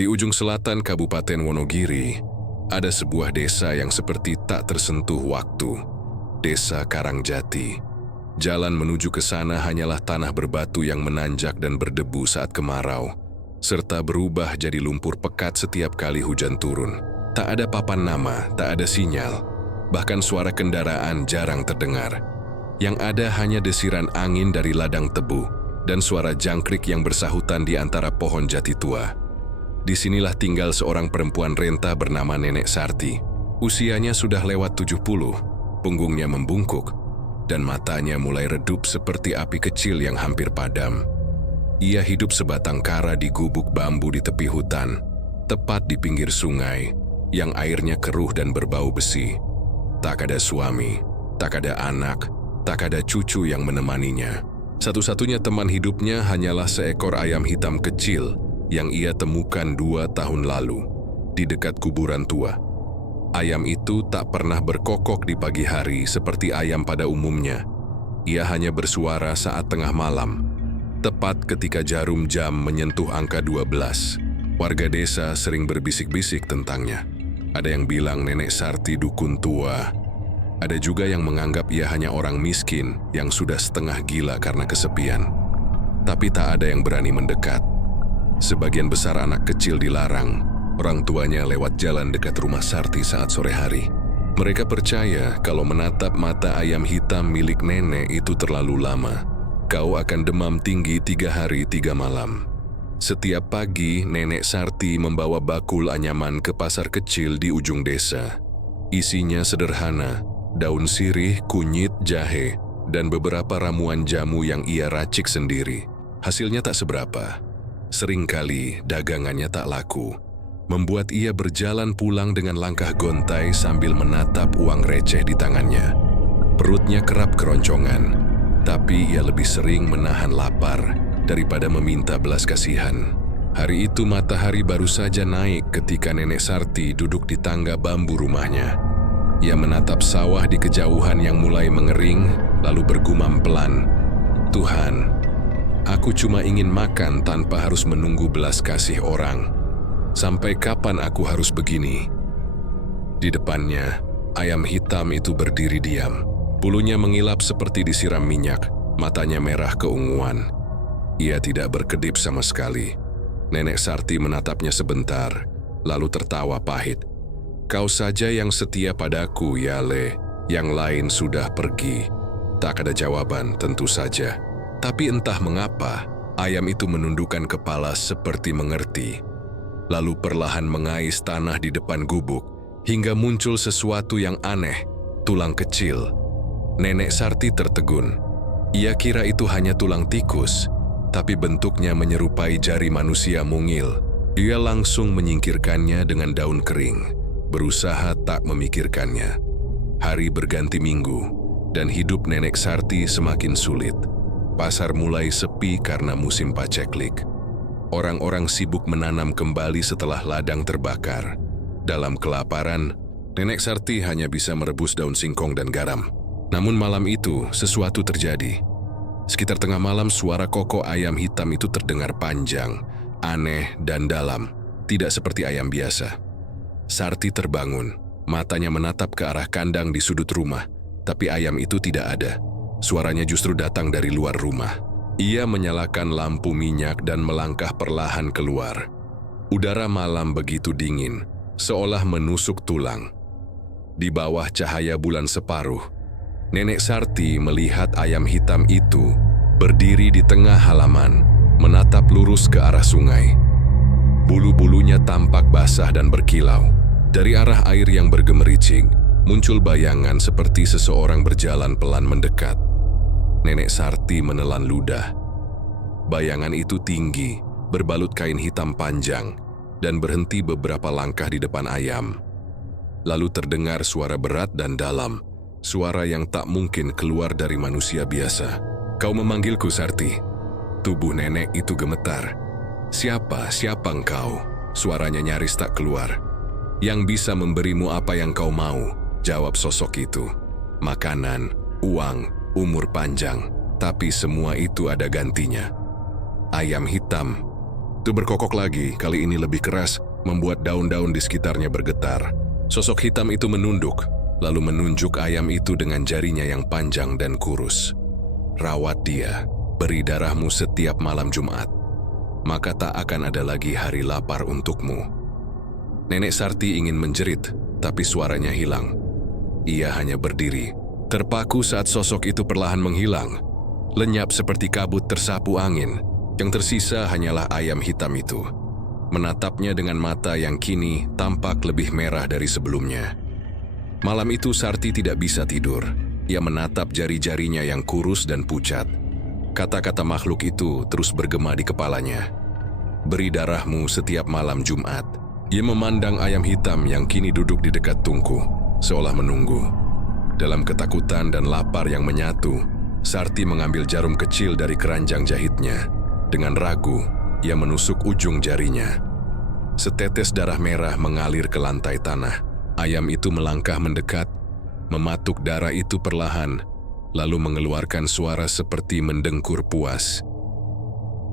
Di ujung selatan Kabupaten Wonogiri, ada sebuah desa yang seperti tak tersentuh waktu. Desa Karangjati. Jalan menuju ke sana hanyalah tanah berbatu yang menanjak dan berdebu saat kemarau, serta berubah jadi lumpur pekat setiap kali hujan turun. Tak ada papan nama, tak ada sinyal, bahkan suara kendaraan jarang terdengar. Yang ada hanya desiran angin dari ladang tebu dan suara jangkrik yang bersahutan di antara pohon jati tua. Disinilah tinggal seorang perempuan renta bernama Nenek Sarti. Usianya sudah lewat 70, punggungnya membungkuk, dan matanya mulai redup seperti api kecil yang hampir padam. Ia hidup sebatang kara di gubuk bambu di tepi hutan, tepat di pinggir sungai, yang airnya keruh dan berbau besi. Tak ada suami, tak ada anak, tak ada cucu yang menemaninya. Satu-satunya teman hidupnya hanyalah seekor ayam hitam kecil yang ia temukan 2 tahun lalu di dekat kuburan tua. Ayam itu tak pernah berkokok di pagi hari seperti ayam pada umumnya. Ia hanya bersuara saat tengah malam, tepat ketika jarum jam menyentuh angka 12. Warga desa sering berbisik-bisik tentangnya. Ada yang bilang Nenek Sarti dukun tua. Ada juga yang menganggap ia hanya orang miskin yang sudah setengah gila karena kesepian. Tapi tak ada yang berani mendekat. Sebagian besar anak kecil dilarang. Orang tuanya lewat jalan dekat rumah Sarti saat sore hari. Mereka percaya kalau menatap mata ayam hitam milik nenek itu terlalu lama. Kau akan demam tinggi 3 hari 3 malam. Setiap pagi, Nenek Sarti membawa bakul anyaman ke pasar kecil di ujung desa. Isinya sederhana, daun sirih, kunyit, jahe, dan beberapa ramuan jamu yang ia racik sendiri. Hasilnya tak seberapa. Seringkali dagangannya tak laku, membuat ia berjalan pulang dengan langkah gontai sambil menatap uang receh di tangannya. Perutnya kerap keroncongan, tapi ia lebih sering menahan lapar daripada meminta belas kasihan. Hari itu matahari baru saja naik ketika Nenek Sarti duduk di tangga bambu rumahnya. Ia menatap sawah di kejauhan yang mulai mengering, lalu bergumam pelan, "Tuhan, aku cuma ingin makan tanpa harus menunggu belas kasih orang. Sampai kapan aku harus begini?" Di depannya, ayam hitam itu berdiri diam. Bulunya mengilap seperti disiram minyak, matanya merah keunguan. Ia tidak berkedip sama sekali. Nenek Sarti menatapnya sebentar, lalu tertawa pahit. "Kau saja yang setia padaku, Yale. Yang lain sudah pergi." Tak ada jawaban, tentu saja. Tapi entah mengapa, ayam itu menundukkan kepala seperti mengerti. Lalu perlahan mengais tanah di depan gubuk, hingga muncul sesuatu yang aneh, tulang kecil. Nenek Sarti tertegun. Ia kira itu hanya tulang tikus, tapi bentuknya menyerupai jari manusia mungil. Ia langsung menyingkirkannya dengan daun kering, berusaha tak memikirkannya. Hari berganti minggu, dan hidup Nenek Sarti semakin sulit. Pasar mulai sepi karena musim paceklik. Orang-orang sibuk menanam kembali setelah ladang terbakar. Dalam kelaparan, Nenek Sarti hanya bisa merebus daun singkong dan garam. Namun malam itu, sesuatu terjadi. Sekitar tengah malam, suara kokok ayam hitam itu terdengar panjang, aneh, dan dalam, tidak seperti ayam biasa. Sarti terbangun, matanya menatap ke arah kandang di sudut rumah, tapi ayam itu tidak ada. Suaranya justru datang dari luar rumah. Ia menyalakan lampu minyak dan melangkah perlahan keluar. Udara malam begitu dingin, seolah menusuk tulang. Di bawah cahaya bulan separuh, Nenek Sarti melihat ayam hitam itu berdiri di tengah halaman, menatap lurus ke arah sungai. Bulu-bulunya tampak basah dan berkilau. Dari arah air yang bergemericik, muncul bayangan seperti seseorang berjalan pelan mendekat. Nenek Sarti menelan ludah. Bayangan itu tinggi, berbalut kain hitam panjang, dan berhenti beberapa langkah di depan ayam. Lalu terdengar suara berat dan dalam, suara yang tak mungkin keluar dari manusia biasa. "Kau memanggilku, Sarti?" Tubuh nenek itu gemetar. Siapa engkau?" Suaranya nyaris tak keluar. "Yang bisa memberimu apa yang kau mau," jawab sosok itu. "Makanan, uang, umur panjang, tapi semua itu ada gantinya." Ayam hitam, Itu berkokok lagi, kali ini lebih keras, membuat daun-daun di sekitarnya bergetar. Sosok hitam itu menunduk, lalu menunjuk ayam itu dengan jarinya yang panjang dan kurus. Rawat dia, beri darahmu setiap malam Jumat, maka tak akan ada lagi hari lapar untukmu. Nenek Sarti ingin menjerit, tapi suaranya hilang. Ia hanya berdiri, terpaku saat sosok itu perlahan menghilang, lenyap seperti kabut tersapu angin. Yang tersisa hanyalah ayam hitam itu, menatapnya dengan mata yang kini tampak lebih merah dari sebelumnya. Malam itu Sarti tidak bisa tidur. Ia menatap jari-jarinya yang kurus dan pucat. Kata-kata makhluk itu terus bergema di kepalanya. Beri darahmu setiap malam Jumat. Ia memandang ayam hitam yang kini duduk di dekat tungku, seolah menunggu. Dalam ketakutan dan lapar yang menyatu, Sarti mengambil jarum kecil dari keranjang jahitnya. Dengan ragu, ia menusuk ujung jarinya. Setetes darah merah mengalir ke lantai tanah. Ayam itu melangkah mendekat, mematuk darah itu perlahan, lalu mengeluarkan suara seperti mendengkur puas.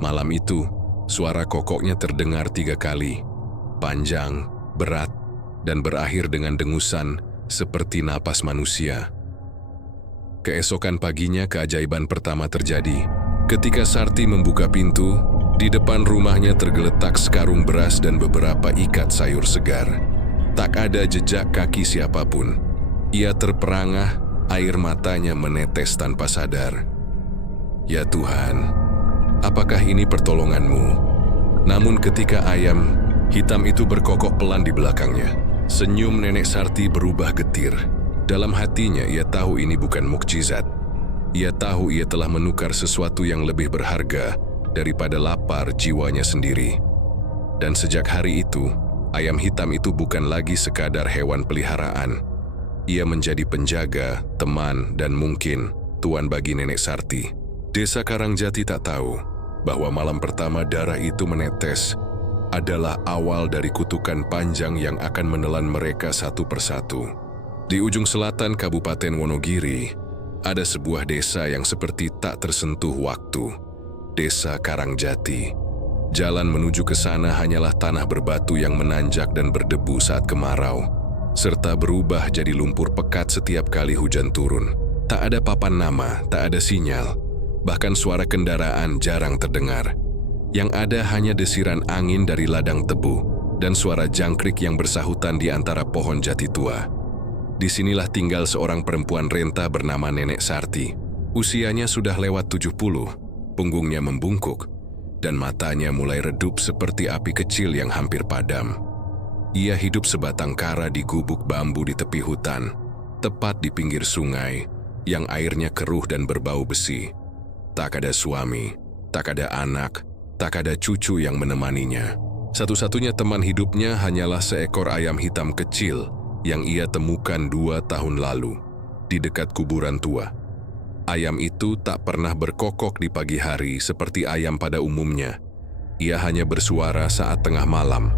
Malam itu, suara kokoknya terdengar 3 kali, panjang, berat, dan berakhir dengan dengusan seperti napas manusia. Keesokan paginya keajaiban pertama terjadi. Ketika Sarti membuka pintu, di depan rumahnya tergeletak sekarung beras dan beberapa ikat sayur segar. Tak ada jejak kaki siapapun. Ia terperangah, air matanya menetes tanpa sadar. Ya Tuhan, apakah ini pertolongan-Mu? Namun ketika ayam hitam itu berkokok pelan di belakangnya, senyum Nenek Sarti berubah getir. Dalam hatinya ia tahu ini bukan mukjizat. Ia tahu ia telah menukar sesuatu yang lebih berharga daripada lapar jiwanya sendiri. Dan sejak hari itu, ayam hitam itu bukan lagi sekadar hewan peliharaan. Ia menjadi penjaga, teman, dan mungkin tuan bagi Nenek Sarti. Desa Karangjati tak tahu bahwa malam pertama darah itu menetes adalah awal dari kutukan panjang yang akan menelan mereka satu persatu. Di ujung selatan Kabupaten Wonogiri, ada sebuah desa yang seperti tak tersentuh waktu. Desa Karangjati. Jalan menuju ke sana hanyalah tanah berbatu yang menanjak dan berdebu saat kemarau, serta berubah jadi lumpur pekat setiap kali hujan turun. Tak ada papan nama, tak ada sinyal, bahkan suara kendaraan jarang terdengar. Yang ada hanya desiran angin dari ladang tebu dan suara jangkrik yang bersahutan di antara pohon jati tua. Disinilah tinggal seorang perempuan renta bernama Nenek Sarti. Usianya sudah lewat 70, punggungnya membungkuk, dan matanya mulai redup seperti api kecil yang hampir padam. Ia hidup sebatang kara di gubuk bambu di tepi hutan, tepat di pinggir sungai, yang airnya keruh dan berbau besi. Tak ada suami, tak ada anak, tak ada cucu yang menemaninya. Satu-satunya teman hidupnya hanyalah seekor ayam hitam kecil yang ia temukan 2 tahun lalu di dekat kuburan tua. Ayam itu tak pernah berkokok di pagi hari seperti ayam pada umumnya. Ia hanya bersuara saat tengah malam,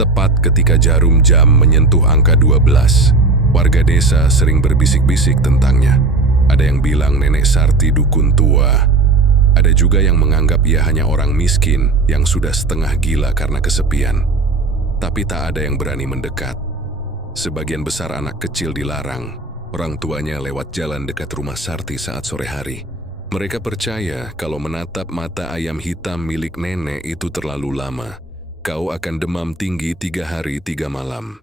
tepat ketika jarum jam menyentuh angka 12. Warga desa sering berbisik-bisik tentangnya. Ada yang bilang Nenek Sarti dukun tua. Ada juga yang menganggap ia hanya orang miskin yang sudah setengah gila karena kesepian. Tapi tak ada yang berani mendekat. Sebagian besar anak kecil dilarang. Orang tuanya lewat jalan dekat rumah Sarti saat sore hari. Mereka percaya kalau menatap mata ayam hitam milik nenek itu terlalu lama, kau akan demam tinggi 3 hari 3 malam.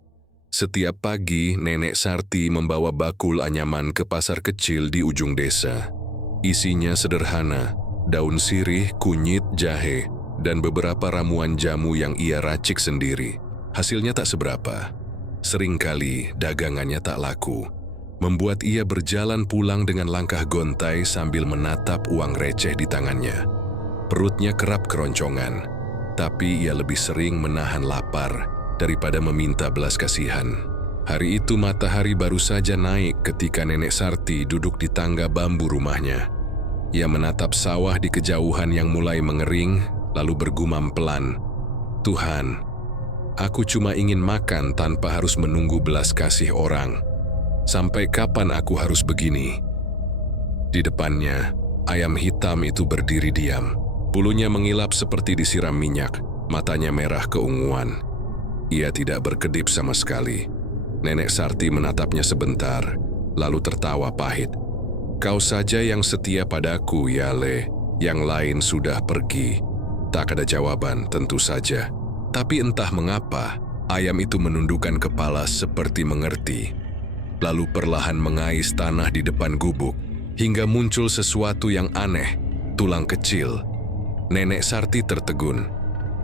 Setiap pagi, Nenek Sarti membawa bakul anyaman ke pasar kecil di ujung desa. Isinya sederhana, daun sirih, kunyit, jahe, dan beberapa ramuan jamu yang ia racik sendiri. Hasilnya tak seberapa. Seringkali dagangannya tak laku, membuat ia berjalan pulang dengan langkah gontai sambil menatap uang receh di tangannya. Perutnya kerap keroncongan, tapi ia lebih sering menahan lapar daripada meminta belas kasihan. Hari itu matahari baru saja naik ketika Nenek Sarti duduk di tangga bambu rumahnya. Ia menatap sawah di kejauhan yang mulai mengering, lalu bergumam pelan, "Tuhan, aku cuma ingin makan tanpa harus menunggu belas kasih orang. Sampai kapan aku harus begini?" Di depannya, ayam hitam itu berdiri diam. Bulunya mengilap seperti disiram minyak. Matanya merah keunguan. Ia tidak berkedip sama sekali. Nenek Sarti menatapnya sebentar, lalu tertawa pahit. "Kau saja yang setia padaku, Yale. Yang lain sudah pergi." Tak ada jawaban, tentu saja. Tapi entah mengapa, ayam itu menundukkan kepala seperti mengerti. Lalu perlahan mengais tanah di depan gubuk, hingga muncul sesuatu yang aneh, tulang kecil. Nenek Sarti tertegun.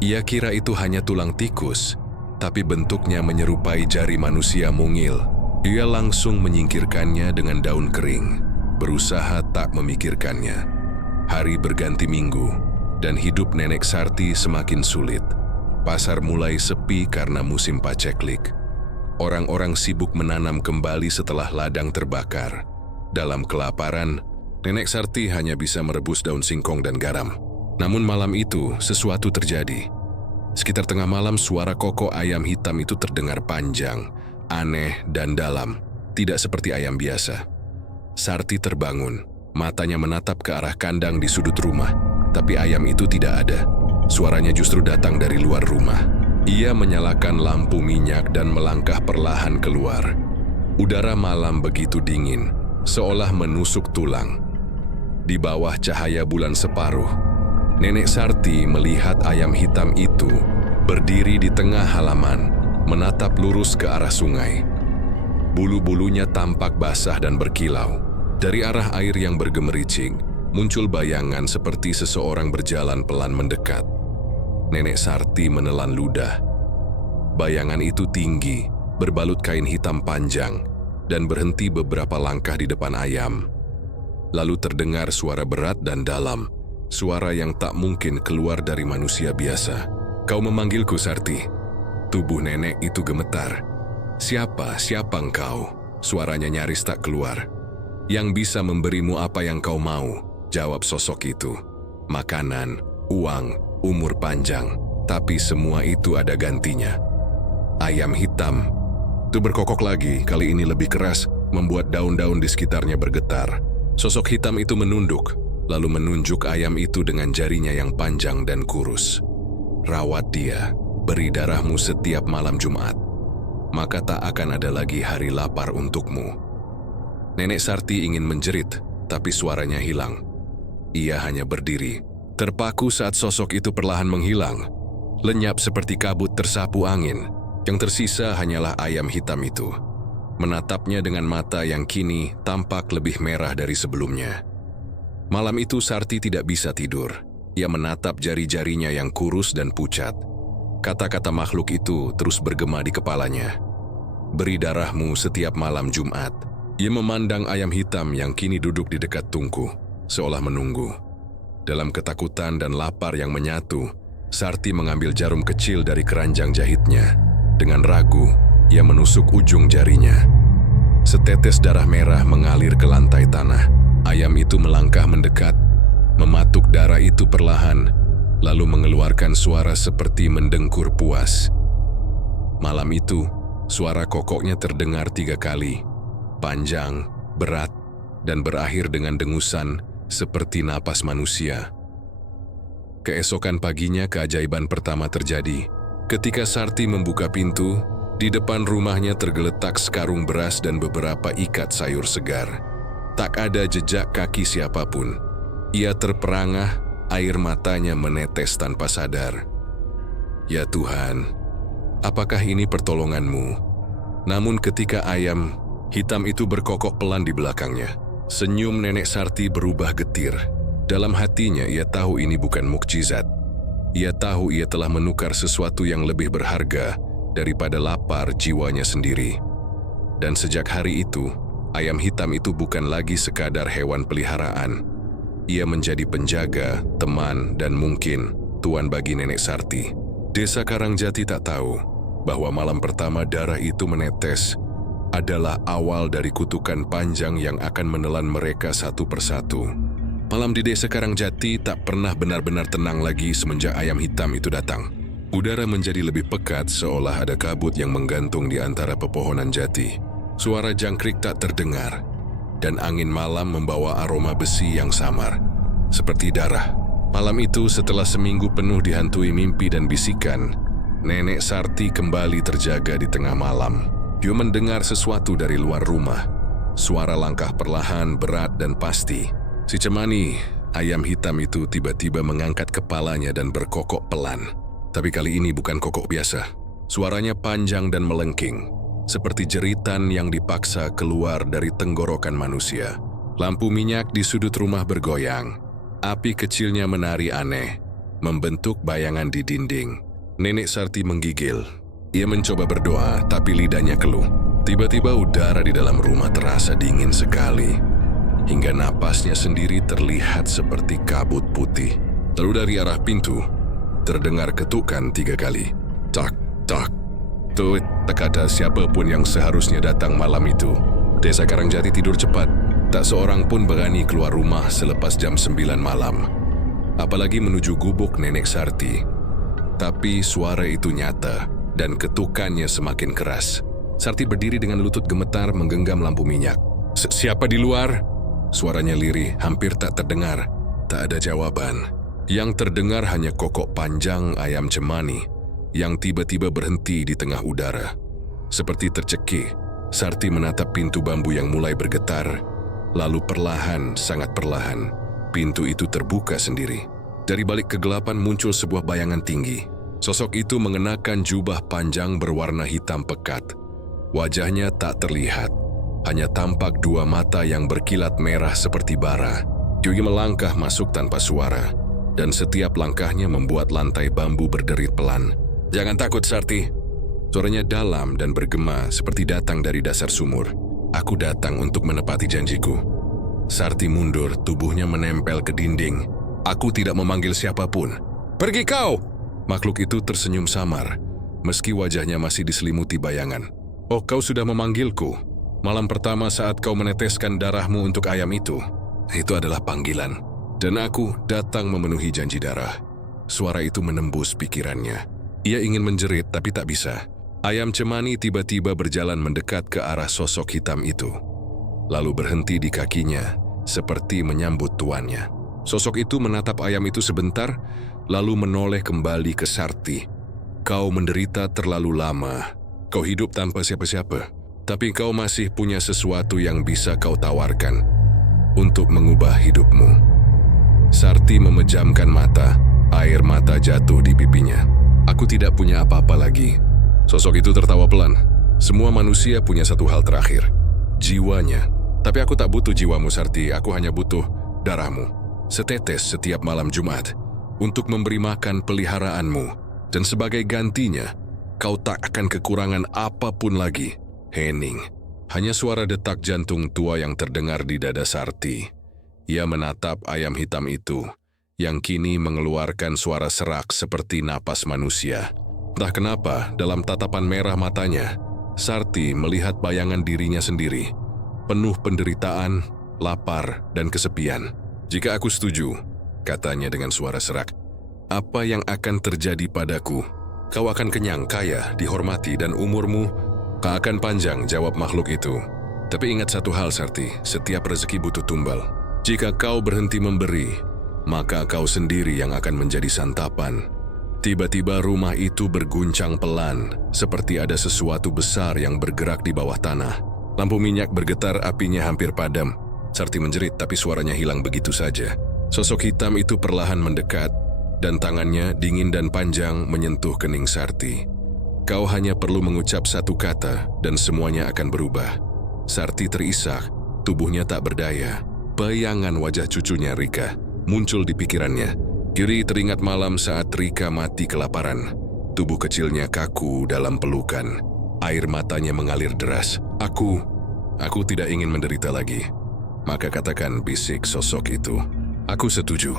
Ia kira itu hanya tulang tikus, tapi bentuknya menyerupai jari manusia mungil. Ia langsung menyingkirkannya dengan daun kering, berusaha tak memikirkannya. Hari berganti minggu, dan hidup Nenek Sarti semakin sulit. Pasar mulai sepi karena musim paceklik. Orang-orang sibuk menanam kembali setelah ladang terbakar. Dalam kelaparan, Nenek Sarti hanya bisa merebus daun singkong dan garam. Namun malam itu, sesuatu terjadi. Sekitar tengah malam, suara kokok ayam hitam itu terdengar panjang, aneh, dan dalam. Tidak seperti ayam biasa. Sarti terbangun, matanya menatap ke arah kandang di sudut rumah. Tapi ayam itu tidak ada. Suaranya justru datang dari luar rumah. Ia menyalakan lampu minyak dan melangkah perlahan keluar. Udara malam begitu dingin, seolah menusuk tulang. Di bawah cahaya bulan separuh, Nenek Sarti melihat ayam hitam itu berdiri di tengah halaman, menatap lurus ke arah sungai. Bulu-bulunya tampak basah dan berkilau. Dari arah air yang bergemericing, muncul bayangan seperti seseorang berjalan pelan mendekat. Nenek Sarti menelan ludah. Bayangan itu tinggi, berbalut kain hitam panjang, dan berhenti beberapa langkah di depan ayam. Lalu terdengar suara berat dan dalam, suara yang tak mungkin keluar dari manusia biasa. "Kau memanggilku, Sarti?" Tubuh nenek itu gemetar. Siapa engkau?" Suaranya nyaris tak keluar. "Yang bisa memberimu apa yang kau mau," jawab sosok itu. "Makanan, uang, umur panjang, tapi semua itu ada gantinya." Ayam hitam itu berkokok lagi, kali ini lebih keras, membuat daun-daun di sekitarnya bergetar. Sosok hitam itu menunduk, lalu menunjuk ayam itu dengan jarinya yang panjang dan kurus. "Rawat dia, beri darahmu setiap malam Jumat, maka tak akan ada lagi hari lapar untukmu." Nenek Sarti ingin menjerit, tapi suaranya hilang. Ia hanya berdiri, terpaku saat sosok itu perlahan menghilang, lenyap seperti kabut tersapu angin. Yang tersisa hanyalah ayam hitam itu, menatapnya dengan mata yang kini tampak lebih merah dari sebelumnya. Malam itu Sarti tidak bisa tidur. Ia menatap jari-jarinya yang kurus dan pucat. Kata-kata makhluk itu terus bergema di kepalanya. "Beri darahmu setiap malam Jumat." Ia memandang ayam hitam yang kini duduk di dekat tungku, seolah menunggu. Dalam ketakutan dan lapar yang menyatu, Sarti mengambil jarum kecil dari keranjang jahitnya. Dengan ragu, ia menusuk ujung jarinya. Setetes darah merah mengalir ke lantai tanah. Ayam itu melangkah mendekat, mematuk darah itu perlahan, lalu mengeluarkan suara seperti mendengkur puas. Malam itu, suara kokoknya terdengar 3 kali, panjang, berat, dan berakhir dengan dengusan seperti napas manusia. Keesokan paginya keajaiban pertama terjadi. Ketika Sarti membuka pintu, di depan rumahnya tergeletak sekarung beras dan beberapa ikat sayur segar. Tak ada jejak kaki siapapun. Ia terperangah, air matanya menetes tanpa sadar. "Ya Tuhan, apakah ini pertolonganmu?" Namun ketika ayam hitam itu berkokok pelan di belakangnya, senyum Nenek Sarti berubah getir. Dalam hatinya ia tahu ini bukan mukjizat. Ia tahu ia telah menukar sesuatu yang lebih berharga daripada lapar jiwanya sendiri. Dan sejak hari itu, ayam hitam itu bukan lagi sekadar hewan peliharaan. Ia menjadi penjaga, teman, dan mungkin tuan bagi Nenek Sarti. Desa Karangjati tak tahu bahwa malam pertama darah itu menetes adalah awal dari kutukan panjang yang akan menelan mereka satu persatu. Malam di Desa Karangjati tak pernah benar-benar tenang lagi semenjak ayam hitam itu datang. Udara menjadi lebih pekat seolah ada kabut yang menggantung di antara pepohonan jati. Suara jangkrik tak terdengar, dan angin malam membawa aroma besi yang samar, seperti darah. Malam itu setelah seminggu penuh dihantui mimpi dan bisikan, Nenek Sarti kembali terjaga di tengah malam. Dia mendengar sesuatu dari luar rumah. Suara langkah perlahan, berat dan pasti. Si Cemani, ayam hitam itu tiba-tiba mengangkat kepalanya dan berkokok pelan. Tapi kali ini bukan kokok biasa. Suaranya panjang dan melengking, seperti jeritan yang dipaksa keluar dari tenggorokan manusia. Lampu minyak di sudut rumah bergoyang. Api kecilnya menari aneh, membentuk bayangan di dinding. Nenek Sarti menggigil. Ia mencoba berdoa, tapi lidahnya keluh. Tiba-tiba udara di dalam rumah terasa dingin sekali, hingga napasnya sendiri terlihat seperti kabut putih. Lalu dari arah pintu, terdengar ketukan 3 kali. Tak, tak. Itu tak ada siapapun yang seharusnya datang malam itu. Desa Karangjati tidur cepat. Tak seorang pun berani keluar rumah selepas jam 9 malam. Apalagi menuju gubuk Nenek Sarti. Tapi suara itu nyata dan ketukannya semakin keras. Sarti berdiri dengan lutut gemetar menggenggam lampu minyak. Siapa di luar? Suaranya lirih, hampir tak terdengar. Tak ada jawaban. Yang terdengar hanya kokok panjang ayam Cemani yang tiba-tiba berhenti di tengah udara. Seperti tercekik, Sarti menatap pintu bambu yang mulai bergetar. Lalu perlahan, sangat perlahan, pintu itu terbuka sendiri. Dari balik kegelapan muncul sebuah bayangan tinggi. Sosok itu mengenakan jubah panjang berwarna hitam pekat. Wajahnya tak terlihat, hanya tampak 2 mata yang berkilat merah seperti bara. Dia melangkah masuk tanpa suara, dan setiap langkahnya membuat lantai bambu berderit pelan. Jangan takut, Sarti. Suaranya dalam dan bergema seperti datang dari dasar sumur. Aku datang untuk menepati janjiku. Sarti mundur, tubuhnya menempel ke dinding. Aku tidak memanggil siapapun. Pergi kau! Makhluk itu tersenyum samar, meski wajahnya masih diselimuti bayangan. Oh, kau sudah memanggilku. Malam pertama saat kau meneteskan darahmu untuk ayam itu. Itu adalah panggilan. Dan aku datang memenuhi janji darah. Suara itu menembus pikirannya. Ia ingin menjerit tapi tak bisa. Ayam Cemani tiba-tiba berjalan mendekat ke arah sosok hitam itu. Lalu berhenti di kakinya, seperti menyambut tuannya. Sosok itu menatap ayam itu sebentar, lalu menoleh kembali ke Sarti. Kau menderita terlalu lama. Kau hidup tanpa siapa-siapa. Tapi kau masih punya sesuatu yang bisa kau tawarkan untuk mengubah hidupmu. Sarti memejamkan mata, air mata jatuh di pipinya. Aku tidak punya apa-apa lagi. Sosok itu tertawa pelan. Semua manusia punya satu hal terakhir, jiwanya. Tapi aku tak butuh jiwamu, Sarti. Aku hanya butuh darahmu. Setetes setiap malam Jumat untuk memberi makan peliharaanmu. Dan sebagai gantinya, kau tak akan kekurangan apapun lagi. Hening. Hanya suara detak jantung tua yang terdengar di dada Sarti. Ia menatap ayam hitam itu, yang kini mengeluarkan suara serak seperti napas manusia. Entah kenapa, dalam tatapan merah matanya, Sarti melihat bayangan dirinya sendiri, penuh penderitaan, lapar, dan kesepian. Jika aku setuju, katanya dengan suara serak, apa yang akan terjadi padaku? Kau akan kenyang, kaya, dihormati, dan umurmu tak akan panjang, jawab makhluk itu. Tapi ingat satu hal, Sarti, setiap rezeki butuh tumbal. Jika kau berhenti memberi, maka kau sendiri yang akan menjadi santapan. Tiba-tiba rumah itu berguncang pelan, seperti ada sesuatu besar yang bergerak di bawah tanah. Lampu minyak bergetar, apinya hampir padam. Sarti menjerit, tapi suaranya hilang begitu saja. Sosok hitam itu perlahan mendekat, dan tangannya dingin dan panjang menyentuh kening Sarti. Kau hanya perlu mengucap satu kata, dan semuanya akan berubah. Sarti terisak, tubuhnya tak berdaya. Bayangan wajah cucunya Rika muncul di pikirannya. Kiri teringat malam saat Rika mati kelaparan. Tubuh kecilnya kaku dalam pelukan. Air matanya mengalir deras. Aku tidak ingin menderita lagi. Maka katakan, bisik sosok itu. Aku setuju.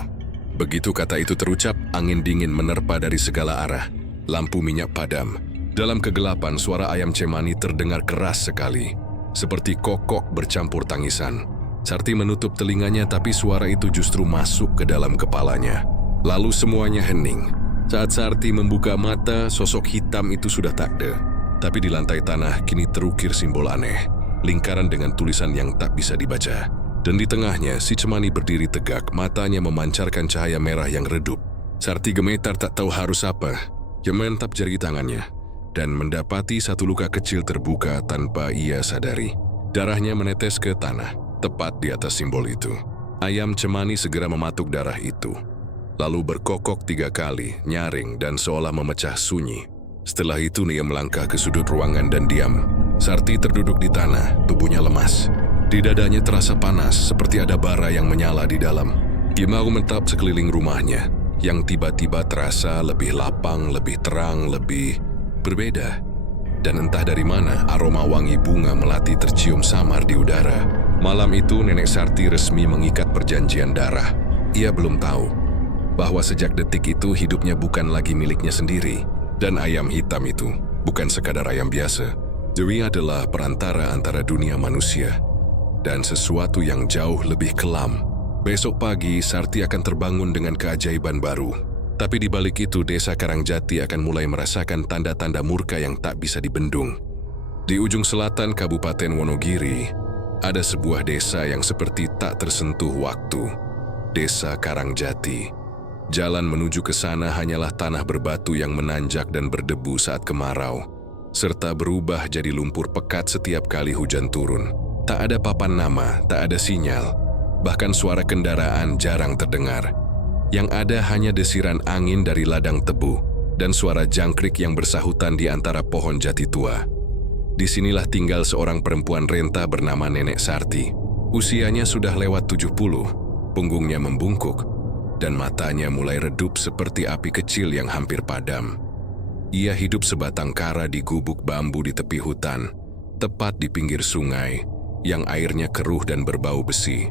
Begitu kata itu terucap, angin dingin menerpa dari segala arah. Lampu minyak padam. Dalam kegelapan, suara ayam Cemani terdengar keras sekali. Seperti kokok bercampur tangisan. Sarti menutup telinganya, tapi suara itu justru masuk ke dalam kepalanya. Lalu semuanya hening. Saat Sarti membuka mata, sosok hitam itu sudah tak ada. Tapi di lantai tanah kini terukir simbol aneh. Lingkaran dengan tulisan yang tak bisa dibaca. Dan di tengahnya, si Cemani berdiri tegak, matanya memancarkan cahaya merah yang redup. Sarti gemetar tak tahu harus apa. Ia mentap jari tangannya dan mendapati satu luka kecil terbuka tanpa ia sadari. Darahnya menetes ke tanah, tepat di atas simbol itu. Ayam Cemani segera mematuk darah itu, lalu berkokok 3 kali, nyaring dan seolah memecah sunyi. Setelah itu ia melangkah ke sudut ruangan dan diam. Sarti terduduk di tanah, tubuhnya lemas. Di dadanya terasa panas, seperti ada bara yang menyala di dalam. Ia mau mentap sekeliling rumahnya, yang tiba-tiba terasa lebih lapang, lebih terang, lebih berbeda. Dan entah dari mana aroma wangi bunga melati tercium samar di udara. Malam itu Nenek Sarti resmi mengikat perjanjian darah. Ia belum tahu bahwa sejak detik itu hidupnya bukan lagi miliknya sendiri. Dan ayam hitam itu bukan sekadar ayam biasa. Dia adalah perantara antara dunia manusia dan sesuatu yang jauh lebih kelam. Besok pagi Sarti akan terbangun dengan keajaiban baru. Tapi di balik itu desa Karangjati akan mulai merasakan tanda-tanda murka yang tak bisa dibendung. Di ujung selatan Kabupaten Wonogiri, ada sebuah desa yang seperti tak tersentuh waktu. Desa Karangjati. Jalan menuju ke sana hanyalah tanah berbatu yang menanjak dan berdebu saat kemarau, serta berubah jadi lumpur pekat setiap kali hujan turun. Tak ada papan nama, tak ada sinyal, bahkan suara kendaraan jarang terdengar. Yang ada hanya desiran angin dari ladang tebu dan suara jangkrik yang bersahutan di antara pohon jati tua. Disinilah tinggal seorang perempuan renta bernama Nenek Sarti. Usianya sudah lewat 70, punggungnya membungkuk, dan matanya mulai redup seperti api kecil yang hampir padam. Ia hidup sebatang kara di gubuk bambu di tepi hutan, tepat di pinggir sungai, yang airnya keruh dan berbau besi.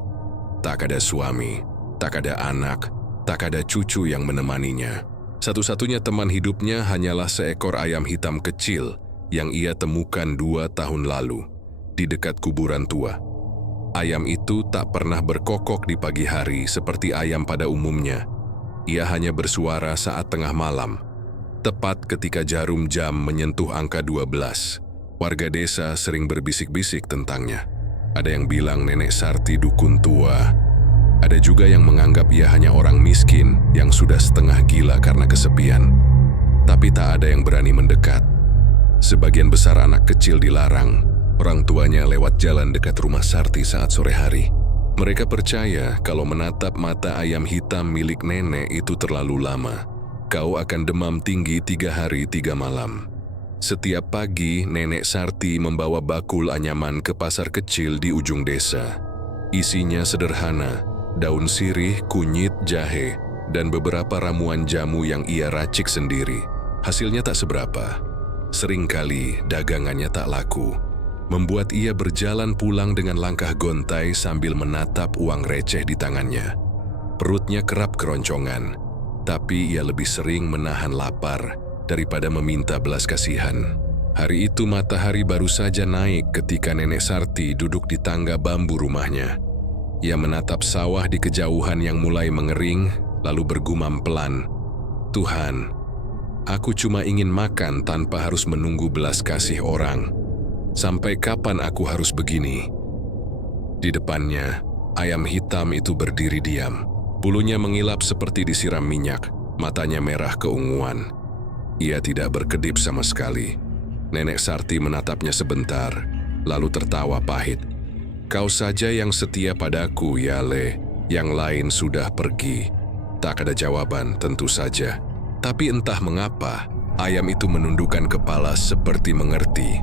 Tak ada suami, tak ada anak, tak ada cucu yang menemaninya. Satu-satunya teman hidupnya hanyalah seekor ayam hitam kecil yang ia temukan 2 tahun lalu, di dekat kuburan tua. Ayam itu tak pernah berkokok di pagi hari seperti ayam pada umumnya. Ia hanya bersuara saat tengah malam, tepat ketika jarum jam menyentuh angka 12. Warga desa sering berbisik-bisik tentangnya. Ada yang bilang Nenek Sarti dukun tua. Ada juga yang menganggap ia hanya orang miskin yang sudah setengah gila karena kesepian. Tapi tak ada yang berani mendekat. Sebagian besar anak kecil dilarang. Orang tuanya lewat jalan dekat rumah Sarti saat sore hari. Mereka percaya kalau menatap mata ayam hitam milik nenek itu terlalu lama. Kau akan demam tinggi 3 hari 3 malam. Setiap pagi, Nenek Sarti membawa bakul anyaman ke pasar kecil di ujung desa. Isinya sederhana, daun sirih, kunyit, jahe, dan beberapa ramuan jamu yang ia racik sendiri. Hasilnya tak seberapa. Seringkali dagangannya tak laku, membuat ia berjalan pulang dengan langkah gontai sambil menatap uang receh di tangannya. Perutnya kerap keroncongan, tapi ia lebih sering menahan lapar daripada meminta belas kasihan. Hari itu matahari baru saja naik ketika Nenek Sarti duduk di tangga bambu rumahnya. Ia menatap sawah di kejauhan yang mulai mengering, lalu bergumam pelan, "Tuhan, aku cuma ingin makan tanpa harus menunggu belas kasih orang. Sampai kapan aku harus begini?" Di depannya, ayam hitam itu berdiri diam. Bulunya mengilap seperti disiram minyak, matanya merah keunguan. Ia tidak berkedip sama sekali. Nenek Sarti menatapnya sebentar, lalu tertawa pahit. "Kau saja yang setia padaku, Yale. Yang lain sudah pergi." Tak ada jawaban, tentu saja. Tapi entah mengapa, ayam itu menundukkan kepala seperti mengerti.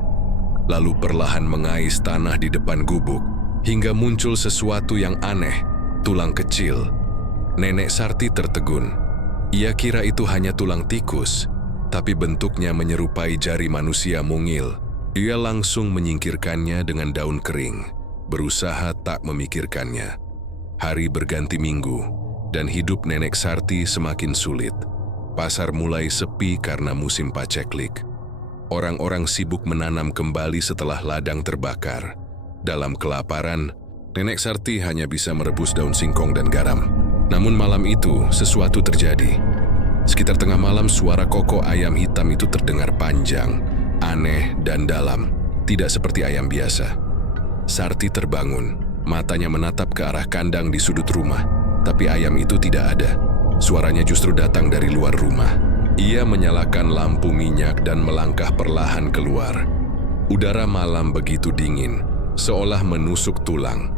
Lalu perlahan mengais tanah di depan gubuk, hingga muncul sesuatu yang aneh, tulang kecil. Nenek Sarti tertegun. Ia kira itu hanya tulang tikus, tapi bentuknya menyerupai jari manusia mungil. Ia langsung menyingkirkannya dengan daun kering, berusaha tak memikirkannya. Hari berganti minggu, dan hidup Nenek Sarti semakin sulit. Pasar mulai sepi karena musim paceklik. Orang-orang sibuk menanam kembali setelah ladang terbakar. Dalam kelaparan, Nenek Sarti hanya bisa merebus daun singkong dan garam. Namun malam itu, sesuatu terjadi. Sekitar tengah malam, suara kokok ayam hitam itu terdengar panjang, aneh, dan dalam. Tidak seperti ayam biasa. Sarti terbangun, Matanya menatap ke arah kandang di sudut rumah, tapi ayam itu tidak ada. Suaranya justru datang dari luar rumah. Ia menyalakan lampu minyak dan melangkah perlahan keluar. Udara malam begitu dingin, seolah menusuk tulang.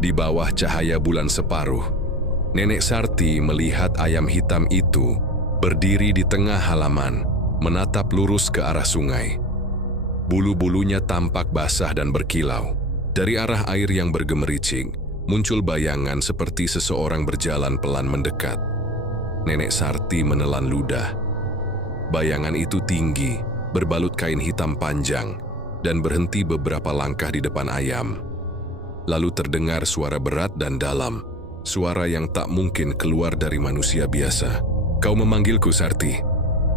Di bawah cahaya bulan separuh, Nenek Sarti melihat ayam hitam itu berdiri di tengah halaman, menatap lurus ke arah sungai. Bulu-bulunya tampak basah dan berkilau. Dari arah air yang bergemericik, muncul bayangan seperti seseorang berjalan pelan mendekat. Nenek Sarti menelan ludah. Bayangan itu tinggi, berbalut kain hitam panjang, dan berhenti beberapa langkah di depan ayam. Lalu terdengar suara berat dan dalam, suara yang tak mungkin keluar dari manusia biasa. "Kau memanggilku, Sarti?"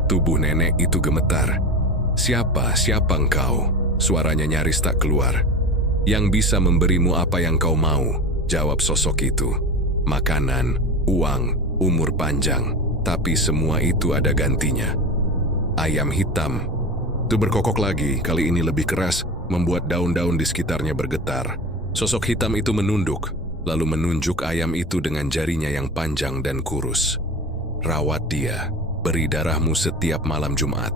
Tubuh nenek itu gemetar. Siapa engkau?" Suaranya nyaris tak keluar. "Yang bisa memberimu apa yang kau mau," jawab sosok itu. "Makanan, uang, umur panjang, tapi semua itu ada gantinya." Ayam hitam itu berkokok lagi, kali ini lebih keras, membuat daun-daun di sekitarnya bergetar. Sosok hitam itu menunduk, lalu menunjuk ayam itu dengan jarinya yang panjang dan kurus. "Rawat dia, beri darahmu setiap malam Jumat,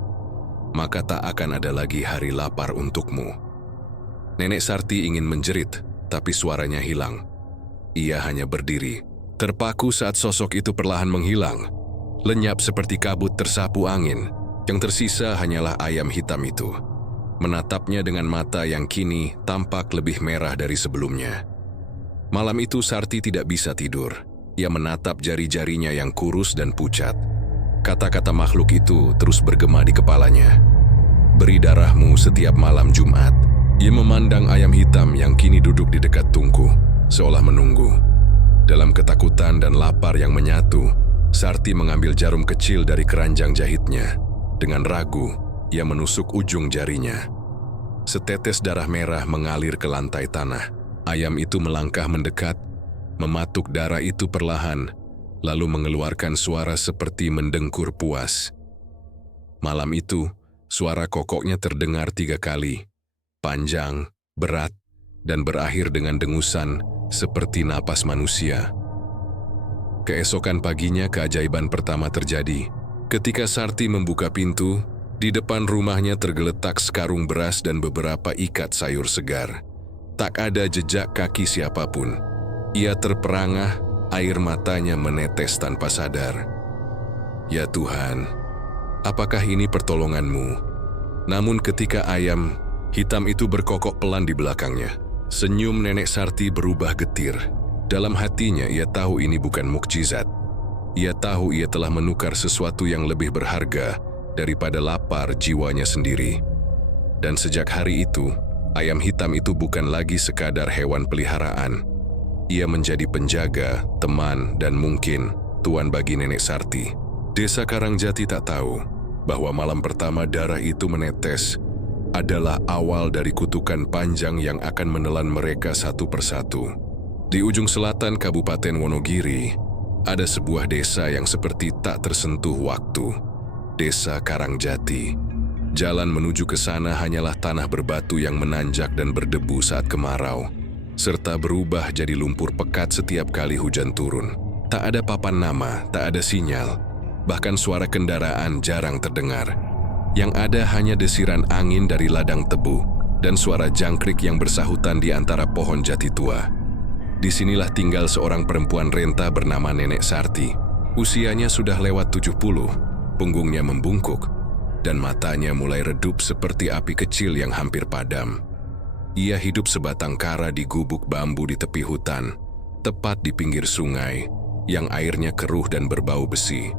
maka tak akan ada lagi hari lapar untukmu." Nenek Sarti ingin menjerit, tapi suaranya hilang. Ia hanya berdiri, terpaku saat sosok itu perlahan menghilang, lenyap seperti kabut tersapu angin. Yang tersisa hanyalah ayam hitam itu, menatapnya dengan mata yang kini tampak lebih merah dari sebelumnya. Malam itu Sarti tidak bisa tidur. Ia menatap jari-jarinya yang kurus dan pucat. Kata-kata makhluk itu terus bergema di kepalanya. "Beri darahmu setiap malam Jumat." Ia memandang ayam hitam yang kini duduk di dekat tungku, seolah menunggu. Dalam ketakutan dan lapar yang menyatu, Sarti mengambil jarum kecil dari keranjang jahitnya. Dengan ragu, ia menusuk ujung jarinya. Setetes darah merah mengalir ke lantai tanah. Ayam itu melangkah mendekat, mematuk darah itu perlahan, lalu mengeluarkan suara seperti mendengkur puas. Malam itu, suara kokoknya terdengar 3 kali, panjang, berat, dan berakhir dengan dengusan seperti napas manusia. Keesokan paginya keajaiban pertama terjadi. Ketika Sarti membuka pintu, di depan rumahnya tergeletak sekarung beras dan beberapa ikat sayur segar. Tak ada jejak kaki siapapun. Ia terperangah, air matanya menetes tanpa sadar. "Ya Tuhan, apakah ini pertolongan-Mu?" Namun ketika ayam hitam itu berkokok pelan di belakangnya, senyum Nenek Sarti berubah getir. Dalam hatinya ia tahu ini bukan mukjizat. Ia tahu ia telah menukar sesuatu yang lebih berharga daripada lapar jiwanya sendiri. Dan sejak hari itu, ayam hitam itu bukan lagi sekadar hewan peliharaan. Ia menjadi penjaga, teman, dan mungkin tuan bagi Nenek Sarti. Desa Karangjati tak tahu bahwa malam pertama darah itu menetes adalah awal dari kutukan panjang yang akan menelan mereka satu persatu. Di ujung selatan Kabupaten Wonogiri, ada sebuah desa yang seperti tak tersentuh waktu. Desa Karangjati. Jalan menuju ke sana hanyalah tanah berbatu yang menanjak dan berdebu saat kemarau, serta berubah jadi lumpur pekat setiap kali hujan turun. Tak ada papan nama, tak ada sinyal, bahkan suara kendaraan jarang terdengar. Yang ada hanya desiran angin dari ladang tebu dan suara jangkrik yang bersahutan di antara pohon jati tua. Disinilah tinggal seorang perempuan renta bernama Nenek Sarti. Usianya sudah lewat 70, punggungnya membungkuk, dan matanya mulai redup seperti api kecil yang hampir padam. Ia hidup sebatang kara di gubuk bambu di tepi hutan, tepat di pinggir sungai, yang airnya keruh dan berbau besi.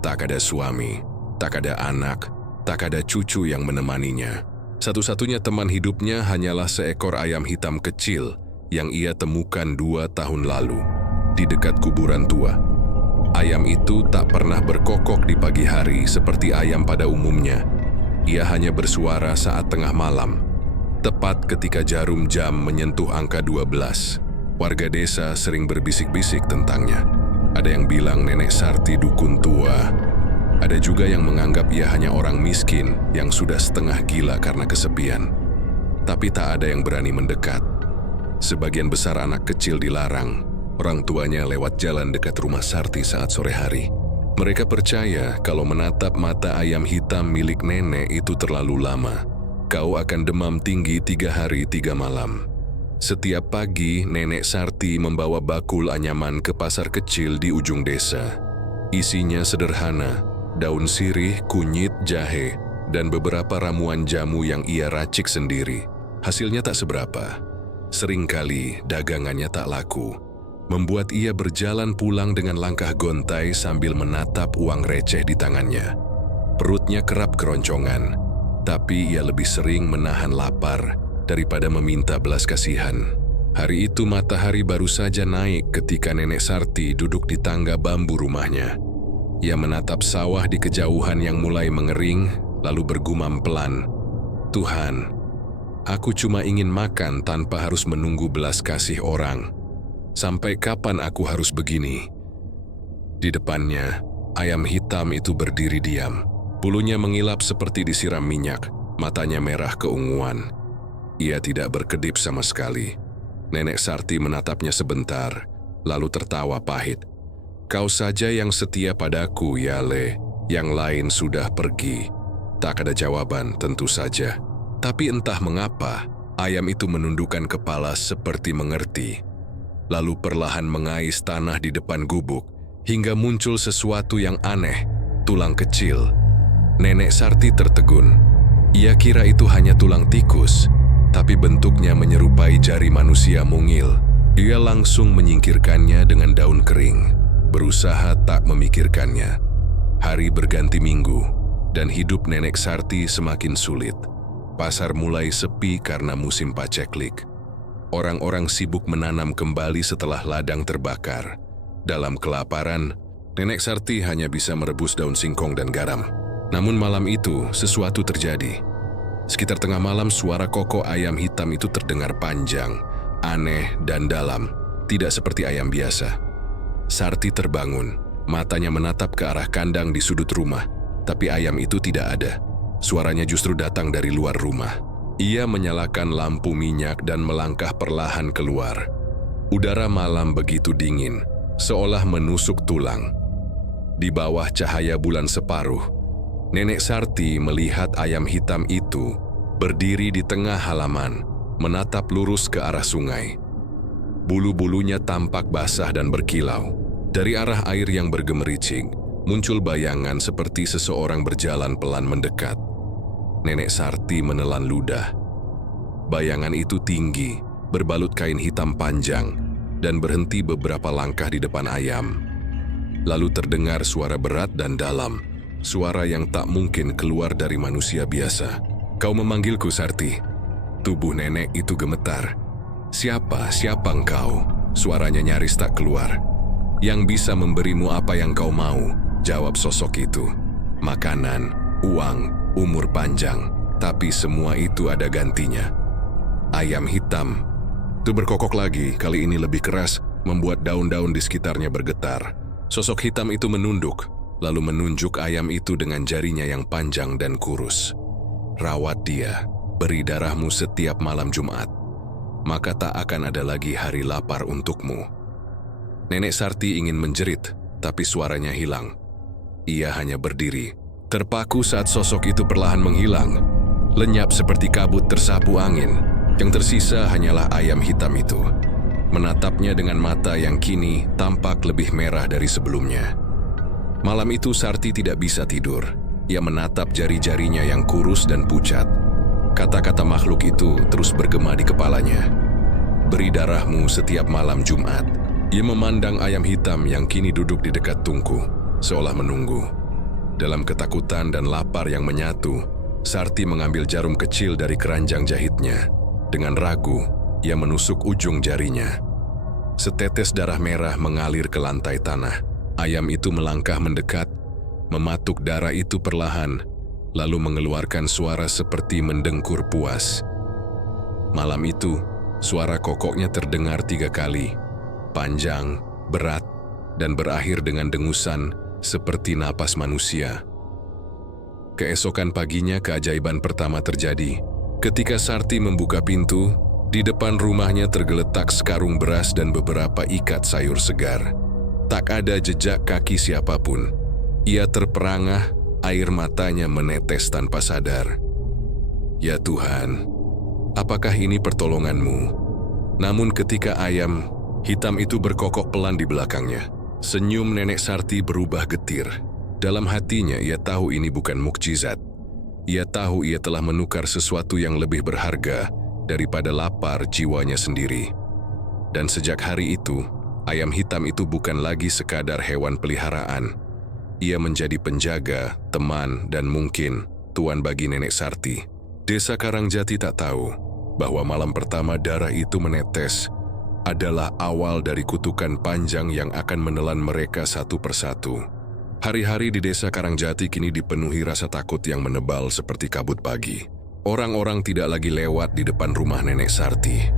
Tak ada suami, tak ada anak, tak ada cucu yang menemaninya. Satu-satunya teman hidupnya hanyalah seekor ayam hitam kecil yang ia temukan 2 tahun lalu di dekat kuburan tua. Ayam itu tak pernah berkokok di pagi hari seperti ayam pada umumnya. Ia hanya bersuara saat tengah malam, tepat ketika jarum jam menyentuh angka 12. Warga desa sering berbisik-bisik tentangnya. Ada yang bilang Nenek Sarti dukun tua. Ada juga yang menganggap ia hanya orang miskin yang sudah setengah gila karena kesepian. Tapi tak ada yang berani mendekat. Sebagian besar anak kecil dilarang. Orang tuanya lewat jalan dekat rumah Sarti saat sore hari. Mereka percaya kalau menatap mata ayam hitam milik nenek itu terlalu lama. Kau akan demam tinggi 3 hari 3 malam. Setiap pagi, nenek Sarti membawa bakul anyaman ke pasar kecil di ujung desa. Isinya sederhana, daun sirih, kunyit, jahe, dan beberapa ramuan jamu yang ia racik sendiri. Hasilnya tak seberapa. Seringkali dagangannya tak laku, membuat ia berjalan pulang dengan langkah gontai sambil menatap uang receh di tangannya. Perutnya kerap keroncongan, tapi ia lebih sering menahan lapar daripada meminta belas kasihan. Hari itu matahari baru saja naik ketika nenek Sarti duduk di tangga bambu rumahnya. Ia menatap sawah di kejauhan yang mulai mengering, lalu bergumam pelan, "Tuhan, aku cuma ingin makan tanpa harus menunggu belas kasih orang. Sampai kapan aku harus begini?" Di depannya, ayam hitam itu berdiri diam. Bulunya mengilap seperti disiram minyak, matanya merah keunguan. Ia tidak berkedip sama sekali. Nenek Sarti menatapnya sebentar, lalu tertawa pahit. "Kau saja yang setia padaku, Yale. Yang lain sudah pergi." Tak ada jawaban, tentu saja. Tapi entah mengapa, ayam itu menundukkan kepala seperti mengerti. Lalu perlahan mengais tanah di depan gubuk, hingga muncul sesuatu yang aneh, tulang kecil. Nenek Sarti tertegun. Ia kira itu hanya tulang tikus, tapi bentuknya menyerupai jari manusia mungil. Ia langsung menyingkirkannya dengan daun kering, berusaha tak memikirkannya. Hari berganti minggu, dan hidup nenek Sarti semakin sulit. Pasar mulai sepi karena musim paceklik. Orang-orang sibuk menanam kembali setelah ladang terbakar. Dalam kelaparan, nenek Sarti hanya bisa merebus daun singkong dan garam. Namun malam itu, sesuatu terjadi. Sekitar tengah malam, suara kokok ayam hitam itu terdengar panjang, aneh, dan dalam, tidak seperti ayam biasa. Sarti terbangun, matanya menatap ke arah kandang di sudut rumah, tapi ayam itu tidak ada. Suaranya justru datang dari luar rumah. Ia menyalakan lampu minyak dan melangkah perlahan keluar. Udara malam begitu dingin, seolah menusuk tulang. Di bawah cahaya bulan separuh, nenek Sarti melihat ayam hitam itu berdiri di tengah halaman, menatap lurus ke arah sungai. Bulu-bulunya tampak basah dan berkilau. Dari arah air yang bergemericik, muncul bayangan seperti seseorang berjalan pelan mendekat. Nenek Sarti menelan ludah. Bayangan itu tinggi, berbalut kain hitam panjang, dan berhenti beberapa langkah di depan ayam. Lalu terdengar suara berat dan dalam, suara yang tak mungkin keluar dari manusia biasa. "Kau memanggilku, Sarti?" Tubuh nenek itu gemetar. Siapa engkau?" Suaranya nyaris tak keluar. "Yang bisa memberimu apa yang kau mau," jawab sosok itu. "Makanan, uang, umur panjang, tapi semua itu ada gantinya." Ayam hitam itu berkokok lagi, kali ini lebih keras, membuat daun-daun di sekitarnya bergetar. Sosok hitam itu menunduk, lalu menunjuk ayam itu dengan jarinya yang panjang dan kurus. "Rawat dia, beri darahmu setiap malam Jumat, maka tak akan ada lagi hari lapar untukmu." Nenek Sarti ingin menjerit, tapi suaranya hilang. Ia hanya berdiri, terpaku saat sosok itu perlahan menghilang, lenyap seperti kabut tersapu angin. Yang tersisa hanyalah ayam hitam itu, menatapnya dengan mata yang kini tampak lebih merah dari sebelumnya. Malam itu Sarti tidak bisa tidur. Ia menatap jari-jarinya yang kurus dan pucat. Kata-kata makhluk itu terus bergema di kepalanya. "Beri darahmu setiap malam Jumat." Ia memandang ayam hitam yang kini duduk di dekat tungku, seolah menunggu. Dalam ketakutan dan lapar yang menyatu, Sarti mengambil jarum kecil dari keranjang jahitnya. Dengan ragu, ia menusuk ujung jarinya. Setetes darah merah mengalir ke lantai tanah. Ayam itu melangkah mendekat, mematuk darah itu perlahan, lalu mengeluarkan suara seperti mendengkur puas. Malam itu, suara kokoknya terdengar 3 kali, panjang, berat, dan berakhir dengan dengusan seperti napas manusia. Keesokan paginya keajaiban pertama terjadi. Ketika Sarti membuka pintu, Di depan rumahnya tergeletak sekarung beras dan beberapa ikat sayur segar. Tak ada jejak kaki siapapun. Ia terperangah, air matanya menetes tanpa sadar. Ya Tuhan, apakah ini pertolongan-Mu? Namun ketika ayam hitam itu berkokok pelan di belakangnya, senyum Nenek Sarti berubah getir. Dalam hatinya ia tahu ini bukan mukjizat. Ia tahu ia telah menukar sesuatu yang lebih berharga daripada lapar jiwanya sendiri. Dan sejak hari itu, ayam hitam itu bukan lagi sekadar hewan peliharaan. Ia menjadi penjaga, teman, dan mungkin tuan bagi Nenek Sarti. Desa Karangjati tak tahu bahwa malam pertama darah itu menetes adalah awal dari kutukan panjang yang akan menelan mereka satu persatu. Hari-hari di Desa Karangjati kini dipenuhi rasa takut yang menebal seperti kabut pagi. Orang-orang tidak lagi lewat di depan rumah Nenek Sarti.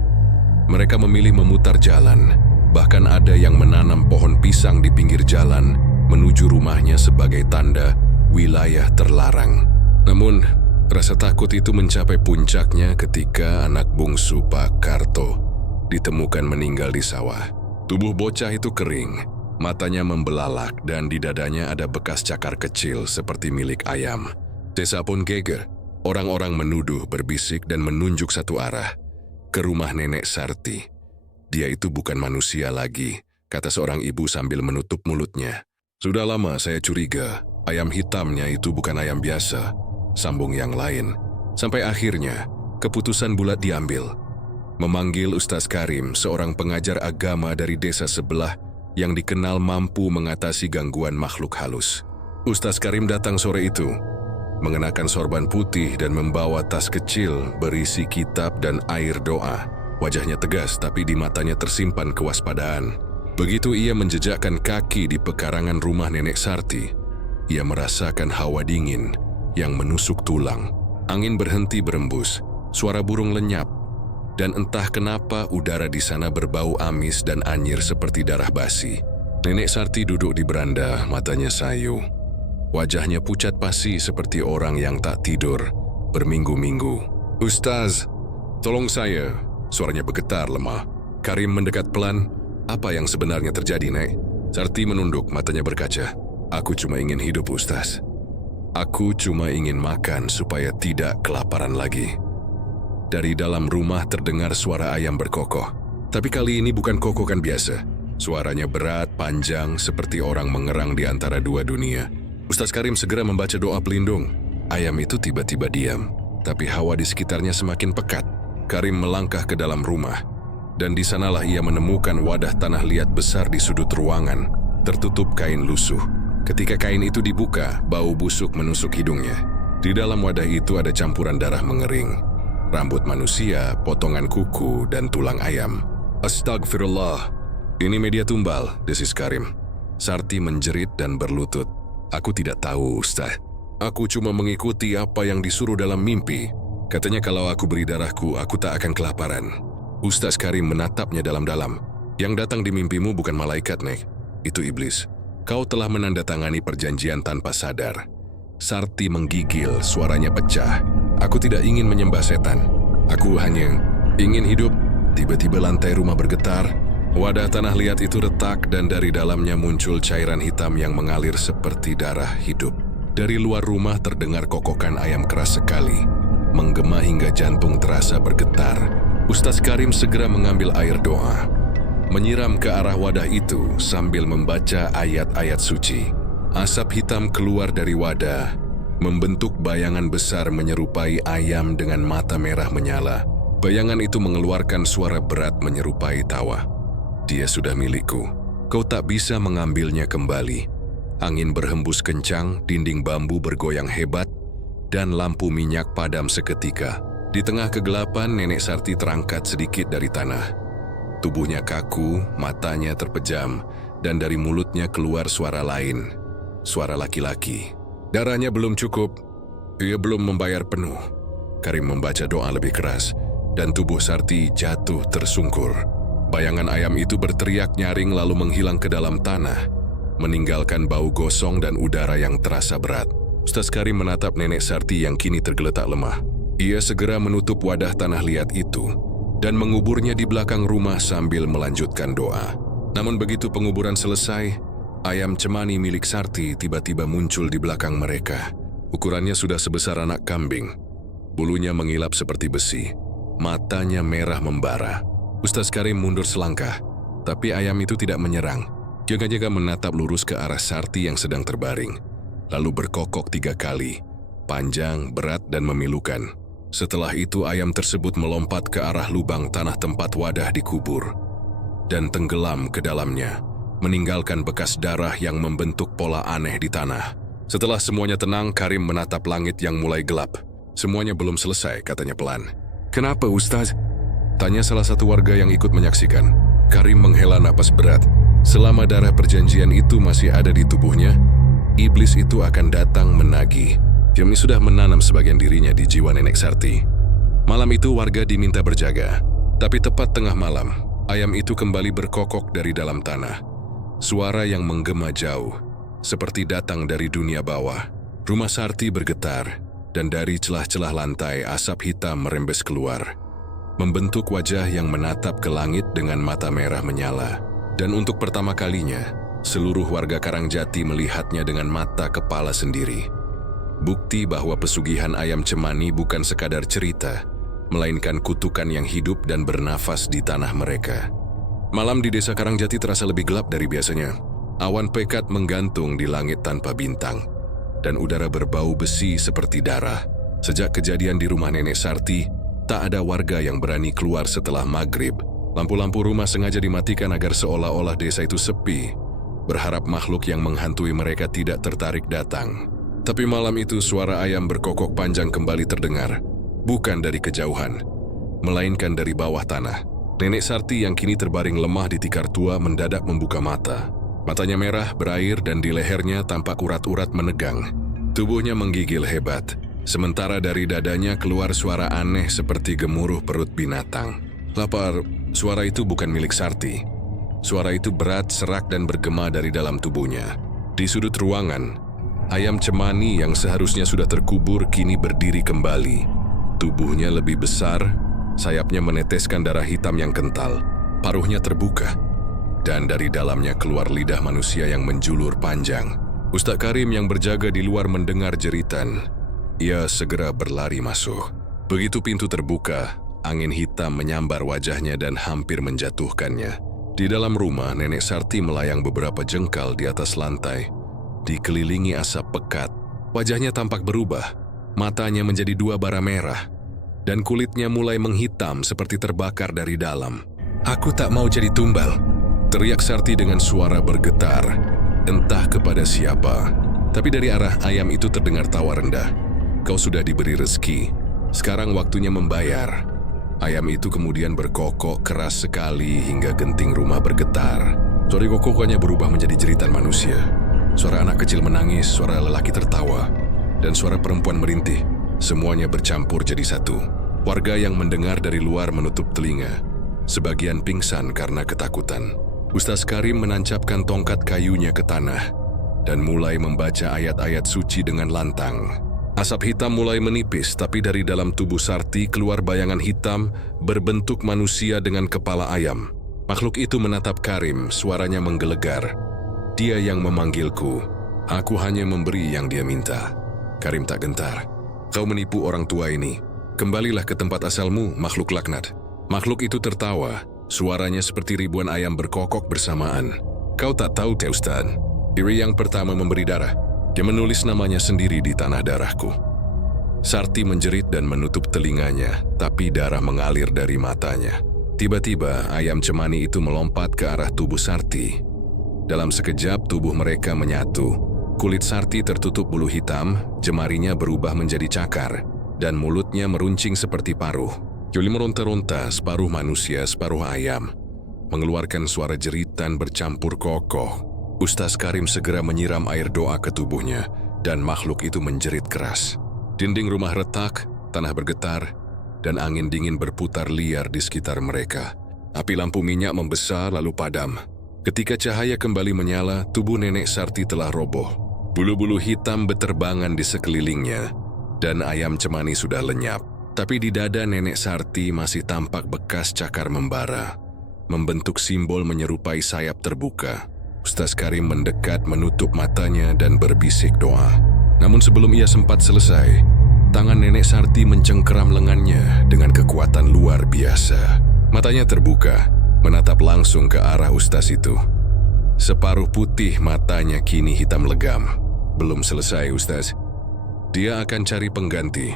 Mereka memilih memutar jalan, bahkan ada yang menanam pohon pisang di pinggir jalan menuju rumahnya sebagai tanda wilayah terlarang. Namun, rasa takut itu mencapai puncaknya ketika anak bungsu Pak Karto ditemukan meninggal di sawah. Tubuh bocah itu kering, matanya membelalak dan di dadanya ada bekas cakar kecil seperti milik ayam. Desa pun geger. Orang-orang menuduh, berbisik dan menunjuk satu arah, ke rumah Nenek Sarti. Dia itu bukan manusia lagi, kata seorang ibu sambil menutup mulutnya. Sudah lama saya curiga, ayam hitamnya itu bukan ayam biasa, sambung yang lain. Sampai akhirnya, keputusan bulat diambil. Memanggil Ustaz Karim, seorang pengajar agama dari desa sebelah yang dikenal mampu mengatasi gangguan makhluk halus. Ustaz Karim datang sore itu, mengenakan sorban putih dan membawa tas kecil berisi kitab dan air doa. Wajahnya tegas tapi di matanya tersimpan kewaspadaan. Begitu ia menjejakkan kaki di pekarangan rumah Nenek Sarti, ia merasakan hawa dingin yang menusuk tulang. Angin berhenti berembus, suara burung lenyap, dan entah kenapa udara di sana berbau amis dan anyir seperti darah basi. Nenek Sarti duduk di beranda, matanya sayu. Wajahnya pucat pasi seperti orang yang tak tidur berminggu-minggu. "Ustaz, tolong saya." Suaranya bergetar lemah. Karim mendekat pelan. "Apa yang sebenarnya terjadi, Nek?" Sarti menunduk, matanya berkaca. "Aku cuma ingin hidup, Ustaz. Aku cuma ingin makan supaya tidak kelaparan lagi." Dari dalam rumah terdengar suara ayam berkokok. Tapi kali ini bukan kokokan biasa. Suaranya berat, panjang, seperti orang mengerang di antara dua dunia. Ustaz Karim segera membaca doa pelindung. Ayam itu tiba-tiba diam, tapi hawa di sekitarnya semakin pekat. Karim melangkah ke dalam rumah, dan di sanalah ia menemukan wadah tanah liat besar di sudut ruangan, tertutup kain lusuh. Ketika kain itu dibuka, bau busuk menusuk hidungnya. Di dalam wadah itu ada campuran darah mengering, rambut manusia, potongan kuku, dan tulang ayam. "Astagfirullah, ini media tumbal," desis Karim. Sarti menjerit dan berlutut. "Aku tidak tahu, Ustaz. Aku cuma mengikuti apa yang disuruh dalam mimpi. Katanya kalau aku beri darahku, aku tak akan kelaparan." Ustaz Karim menatapnya dalam-dalam. "Yang datang di mimpimu bukan malaikat, Nek. Itu iblis. Kau telah menandatangani perjanjian tanpa sadar." Sarti menggigil, suaranya pecah. "Aku tidak ingin menyembah setan. Aku hanya ingin hidup." Tiba-tiba lantai rumah bergetar. Wadah tanah liat itu retak dan dari dalamnya muncul cairan hitam yang mengalir seperti darah hidup. Dari luar rumah terdengar kokokan ayam keras sekali, menggema hingga jantung terasa bergetar. Ustaz Karim segera mengambil air doa, menyiram ke arah wadah itu sambil membaca ayat-ayat suci. Asap hitam keluar dari wadah, membentuk bayangan besar menyerupai ayam dengan mata merah menyala. Bayangan itu mengeluarkan suara berat menyerupai tawa. "Dia sudah milikku. Kau tak bisa mengambilnya kembali." Angin berhembus kencang, dinding bambu bergoyang hebat, dan lampu minyak padam seketika. Di tengah kegelapan, Nenek Sarti terangkat sedikit dari tanah. Tubuhnya kaku, matanya terpejam, dan dari mulutnya keluar suara lain. Suara laki-laki. "Darahnya belum cukup. Ia belum membayar penuh." Karim membaca doa lebih keras, dan tubuh Sarti jatuh tersungkur. Bayangan ayam itu berteriak nyaring lalu menghilang ke dalam tanah, meninggalkan bau gosong dan udara yang terasa berat. Ustaz Karim menatap Nenek Sarti yang kini tergeletak lemah. Ia segera menutup wadah tanah liat itu, dan menguburnya di belakang rumah sambil melanjutkan doa. Namun begitu penguburan selesai, ayam cemani milik Sarti tiba-tiba muncul di belakang mereka. Ukurannya sudah sebesar anak kambing. Bulunya mengilap seperti besi. Matanya merah membara. Ustaz Karim mundur selangkah, tapi ayam itu tidak menyerang. Jaga-jaga menatap lurus ke arah Sarti yang sedang terbaring, lalu berkokok 3 kali, panjang, berat, dan memilukan. Setelah itu ayam tersebut melompat ke arah lubang tanah tempat wadah dikubur, dan tenggelam ke dalamnya, meninggalkan bekas darah yang membentuk pola aneh di tanah. Setelah semuanya tenang, Karim menatap langit yang mulai gelap. Semuanya belum selesai, katanya pelan. "Kenapa, Ustaz?" tanya salah satu warga yang ikut menyaksikan. Karim menghela napas berat. Selama darah perjanjian itu masih ada di tubuhnya, iblis itu akan datang menagih. Kami sudah menanam sebagian dirinya di jiwa nenek Sarti. Malam itu warga diminta berjaga, tapi tepat tengah malam, ayam itu kembali berkokok dari dalam tanah. Suara yang menggema jauh, seperti datang dari dunia bawah. Rumah Sarti bergetar, dan dari celah-celah lantai asap hitam merembes keluar, membentuk wajah yang menatap ke langit dengan mata merah menyala. Dan untuk pertama kalinya, seluruh warga Karangjati melihatnya dengan mata kepala sendiri. Bukti bahwa pesugihan ayam cemani bukan sekadar cerita, melainkan kutukan yang hidup dan bernafas di tanah mereka. Malam di desa Karangjati terasa lebih gelap dari biasanya. Awan pekat menggantung di langit tanpa bintang, dan udara berbau besi seperti darah. Sejak kejadian di rumah nenek Sarti, tak ada warga yang berani keluar setelah maghrib. Lampu-lampu rumah sengaja dimatikan agar seolah-olah desa itu sepi, berharap makhluk yang menghantui mereka tidak tertarik datang. Tapi malam itu suara ayam berkokok panjang kembali terdengar, bukan dari kejauhan, melainkan dari bawah tanah. Nenek Sarti yang kini terbaring lemah di tikar tua mendadak membuka mata. Matanya merah, berair, dan di lehernya tampak urat-urat menegang. Tubuhnya menggigil hebat, sementara dari dadanya keluar suara aneh seperti gemuruh perut binatang. Lapar, suara itu bukan milik Sarti. Suara itu berat, serak, dan bergema dari dalam tubuhnya. Di sudut ruangan, ayam cemani yang seharusnya sudah terkubur kini berdiri kembali. Tubuhnya lebih besar, sayapnya meneteskan darah hitam yang kental, paruhnya terbuka, dan dari dalamnya keluar lidah manusia yang menjulur panjang. Ustaz Karim yang berjaga di luar mendengar jeritan. Ia segera berlari masuk. Begitu pintu terbuka, angin hitam menyambar wajahnya dan hampir menjatuhkannya. Di dalam rumah, nenek Sarti melayang beberapa jengkal di atas lantai, dikelilingi asap pekat. Wajahnya tampak berubah, matanya menjadi 2 bara merah, dan kulitnya mulai menghitam seperti terbakar dari dalam. "Aku tak mau jadi tumbal," teriak Sarti dengan suara bergetar, entah kepada siapa. Tapi dari arah ayam itu terdengar tawa rendah. "Kau sudah diberi rezeki, sekarang waktunya membayar." Ayam itu kemudian berkokok keras sekali hingga genting rumah bergetar. Suara kokokannya berubah menjadi jeritan manusia. Suara anak kecil menangis, suara lelaki tertawa, dan suara perempuan merintih. Semuanya bercampur jadi satu. Warga yang mendengar dari luar menutup telinga. Sebagian pingsan karena ketakutan. Ustaz Karim menancapkan tongkat kayunya ke tanah dan mulai membaca ayat-ayat suci dengan lantang. Asap hitam mulai menipis, tapi dari dalam tubuh Sarti keluar bayangan hitam berbentuk manusia dengan kepala ayam. Makhluk itu menatap Karim, suaranya menggelegar. "Dia yang memanggilku. Aku hanya memberi yang dia minta." Karim tak gentar. "Kau menipu orang tua ini. Kembalilah ke tempat asalmu, makhluk laknat." Makhluk itu tertawa, suaranya seperti ribuan ayam berkokok bersamaan. "Kau tak tahu, Ustaz. Diri yang pertama memberi darah. Dia menulis namanya sendiri di tanah darahku." Sarti menjerit dan menutup telinganya, tapi darah mengalir dari matanya. Tiba-tiba, ayam cemani itu melompat ke arah tubuh Sarti. Dalam sekejap, tubuh mereka menyatu. Kulit Sarti tertutup bulu hitam, jemarinya berubah menjadi cakar, dan mulutnya meruncing seperti paruh. Yuli meronta-ronta, separuh manusia, separuh ayam, mengeluarkan suara jeritan bercampur kokoh. Ustaz Karim segera menyiram air doa ke tubuhnya, dan makhluk itu menjerit keras. Dinding rumah retak, tanah bergetar, dan angin dingin berputar liar di sekitar mereka. Api lampu minyak membesar lalu padam. Ketika cahaya kembali menyala, tubuh nenek Sarti telah roboh. Bulu-bulu hitam beterbangan di sekelilingnya, dan ayam cemani sudah lenyap. Tapi di dada Nenek Sarti masih tampak bekas cakar membara, membentuk simbol menyerupai sayap terbuka. Ustaz Karim mendekat menutup matanya dan berbisik doa. Namun sebelum ia sempat selesai, tangan Nenek Sarti mencengkeram lengannya dengan kekuatan luar biasa. Matanya terbuka, menatap langsung ke arah Ustaz itu. Separuh putih matanya kini hitam legam. Belum selesai, Ustaz. Dia akan cari pengganti.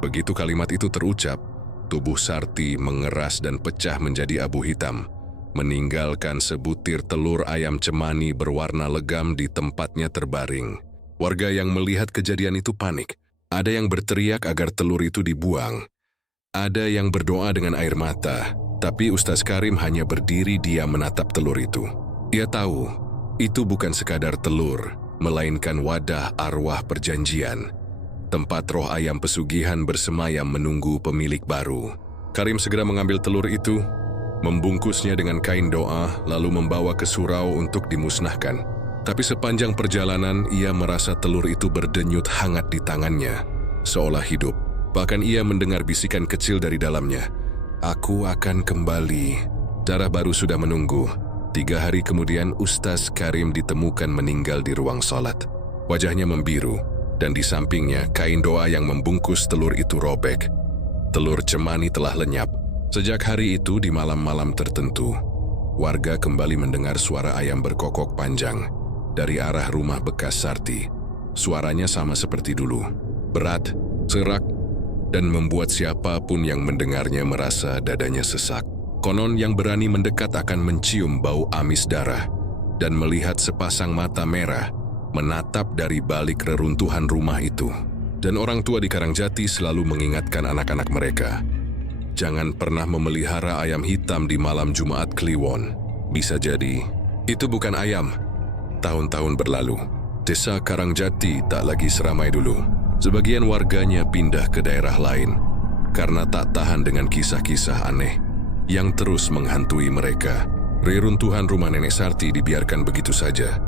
Begitu kalimat itu terucap, tubuh Sarti mengeras dan pecah menjadi abu hitam, meninggalkan sebutir telur ayam cemani berwarna legam di tempatnya terbaring. Warga yang melihat kejadian itu panik. Ada yang berteriak agar telur itu dibuang. Ada yang berdoa dengan air mata, tapi Ustaz Karim hanya berdiri diam menatap telur itu. Ia tahu, itu bukan sekadar telur, melainkan wadah arwah perjanjian. Tempat roh ayam pesugihan bersemayam menunggu pemilik baru. Karim segera mengambil telur itu, membungkusnya dengan kain doa, lalu membawa ke surau untuk dimusnahkan. Tapi sepanjang perjalanan, ia merasa telur itu berdenyut hangat di tangannya, seolah hidup. Bahkan ia mendengar bisikan kecil dari dalamnya. "Aku akan kembali." Darah baru sudah menunggu. 3 hari kemudian, Ustaz Karim ditemukan meninggal di ruang sholat. Wajahnya membiru, dan di sampingnya kain doa yang membungkus telur itu robek. Telur cemani telah lenyap. Sejak hari itu di malam-malam tertentu, warga kembali mendengar suara ayam berkokok panjang dari arah rumah bekas Sarti. Suaranya sama seperti dulu, berat, serak, dan membuat siapapun yang mendengarnya merasa dadanya sesak. Konon yang berani mendekat akan mencium bau amis darah dan melihat sepasang mata merah menatap dari balik reruntuhan rumah itu. Dan orang tua di Karangjati selalu mengingatkan anak-anak mereka, jangan pernah memelihara ayam hitam di malam Jumat Kliwon. Bisa jadi, itu bukan ayam. Tahun-tahun berlalu, desa Karangjati tak lagi seramai dulu. Sebagian warganya pindah ke daerah lain karena tak tahan dengan kisah-kisah aneh yang terus menghantui mereka. Reruntuhan rumah Nenek Sarti dibiarkan begitu saja,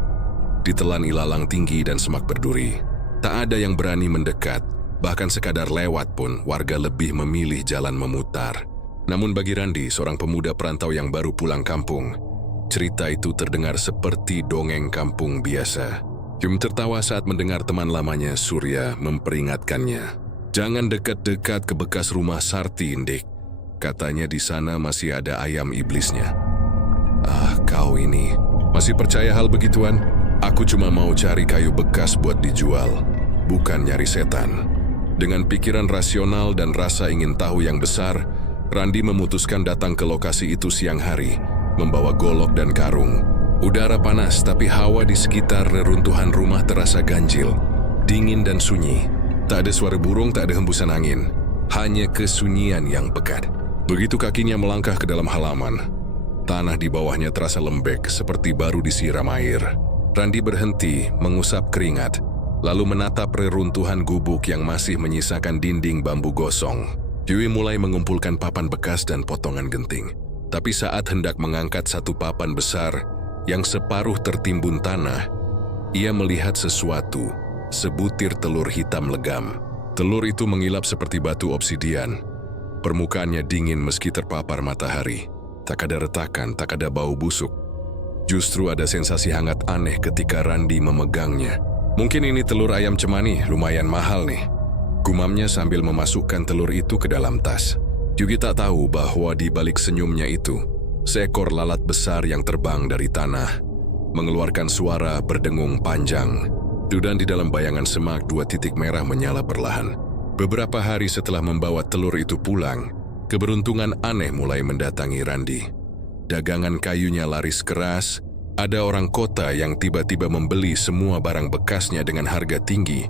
ditelan ilalang tinggi dan semak berduri. Tak ada yang berani mendekat, bahkan sekadar lewat pun warga lebih memilih jalan memutar. Namun bagi Randi, seorang pemuda perantau yang baru pulang kampung, cerita itu terdengar seperti dongeng kampung biasa. Jum tertawa saat mendengar teman lamanya Surya memperingatkannya. "Jangan dekat-dekat ke bekas rumah Sarti, Indik. Katanya di sana masih ada ayam iblisnya." "Ah, kau ini masih percaya hal begituan? Aku cuma mau cari kayu bekas buat dijual, bukan nyari setan." Dengan pikiran rasional dan rasa ingin tahu yang besar, Randi memutuskan datang ke lokasi itu siang hari, membawa golok dan karung. Udara panas, tapi hawa di sekitar reruntuhan rumah terasa ganjil, dingin dan sunyi. Tak ada suara burung, tak ada hembusan angin, hanya kesunyian yang pekat. Begitu kakinya melangkah ke dalam halaman, tanah di bawahnya terasa lembek seperti baru disiram air. Randi berhenti, mengusap keringat, lalu menatap reruntuhan gubuk yang masih menyisakan dinding bambu gosong. Yui mulai mengumpulkan papan bekas dan potongan genting. Tapi saat hendak mengangkat satu papan besar yang separuh tertimbun tanah, ia melihat sesuatu, sebutir telur hitam legam. Telur itu mengilap seperti batu obsidian. Permukaannya dingin meski terpapar matahari. Tak ada retakan, tak ada bau busuk. Justru ada sensasi hangat aneh ketika Randi memegangnya. "Mungkin ini telur ayam cemani, lumayan mahal nih," gumamnya sambil memasukkan telur itu ke dalam tas. Yugi tak tahu bahwa di balik senyumnya itu, seekor lalat besar yang terbang dari tanah, mengeluarkan suara berdengung panjang. Dan di dalam bayangan semak 2 titik merah menyala perlahan. Beberapa hari setelah membawa telur itu pulang, keberuntungan aneh mulai mendatangi Randi. Dagangan kayunya laris keras, ada orang kota yang tiba-tiba membeli semua barang bekasnya dengan harga tinggi.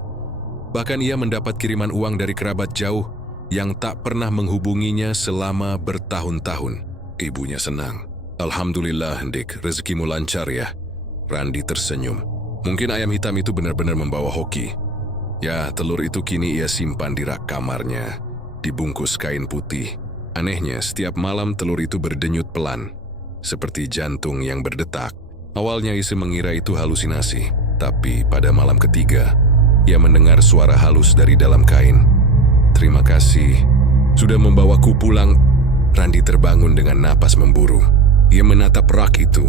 Bahkan ia mendapat kiriman uang dari kerabat jauh yang tak pernah menghubunginya selama bertahun-tahun. Ibunya senang. "Alhamdulillah, Dik, rezekimu lancar ya." Randi tersenyum. Mungkin ayam hitam itu benar-benar membawa hoki. Ya, telur itu kini ia simpan di rak kamarnya, dibungkus kain putih. Anehnya, setiap malam telur itu berdenyut pelan, seperti jantung yang berdetak. Awalnya Ise mengira itu halusinasi, tapi pada malam ketiga, ia mendengar suara halus dari dalam kain. "Terima kasih, sudah membawaku pulang. Randi terbangun dengan napas memburu. Ia menatap rak itu.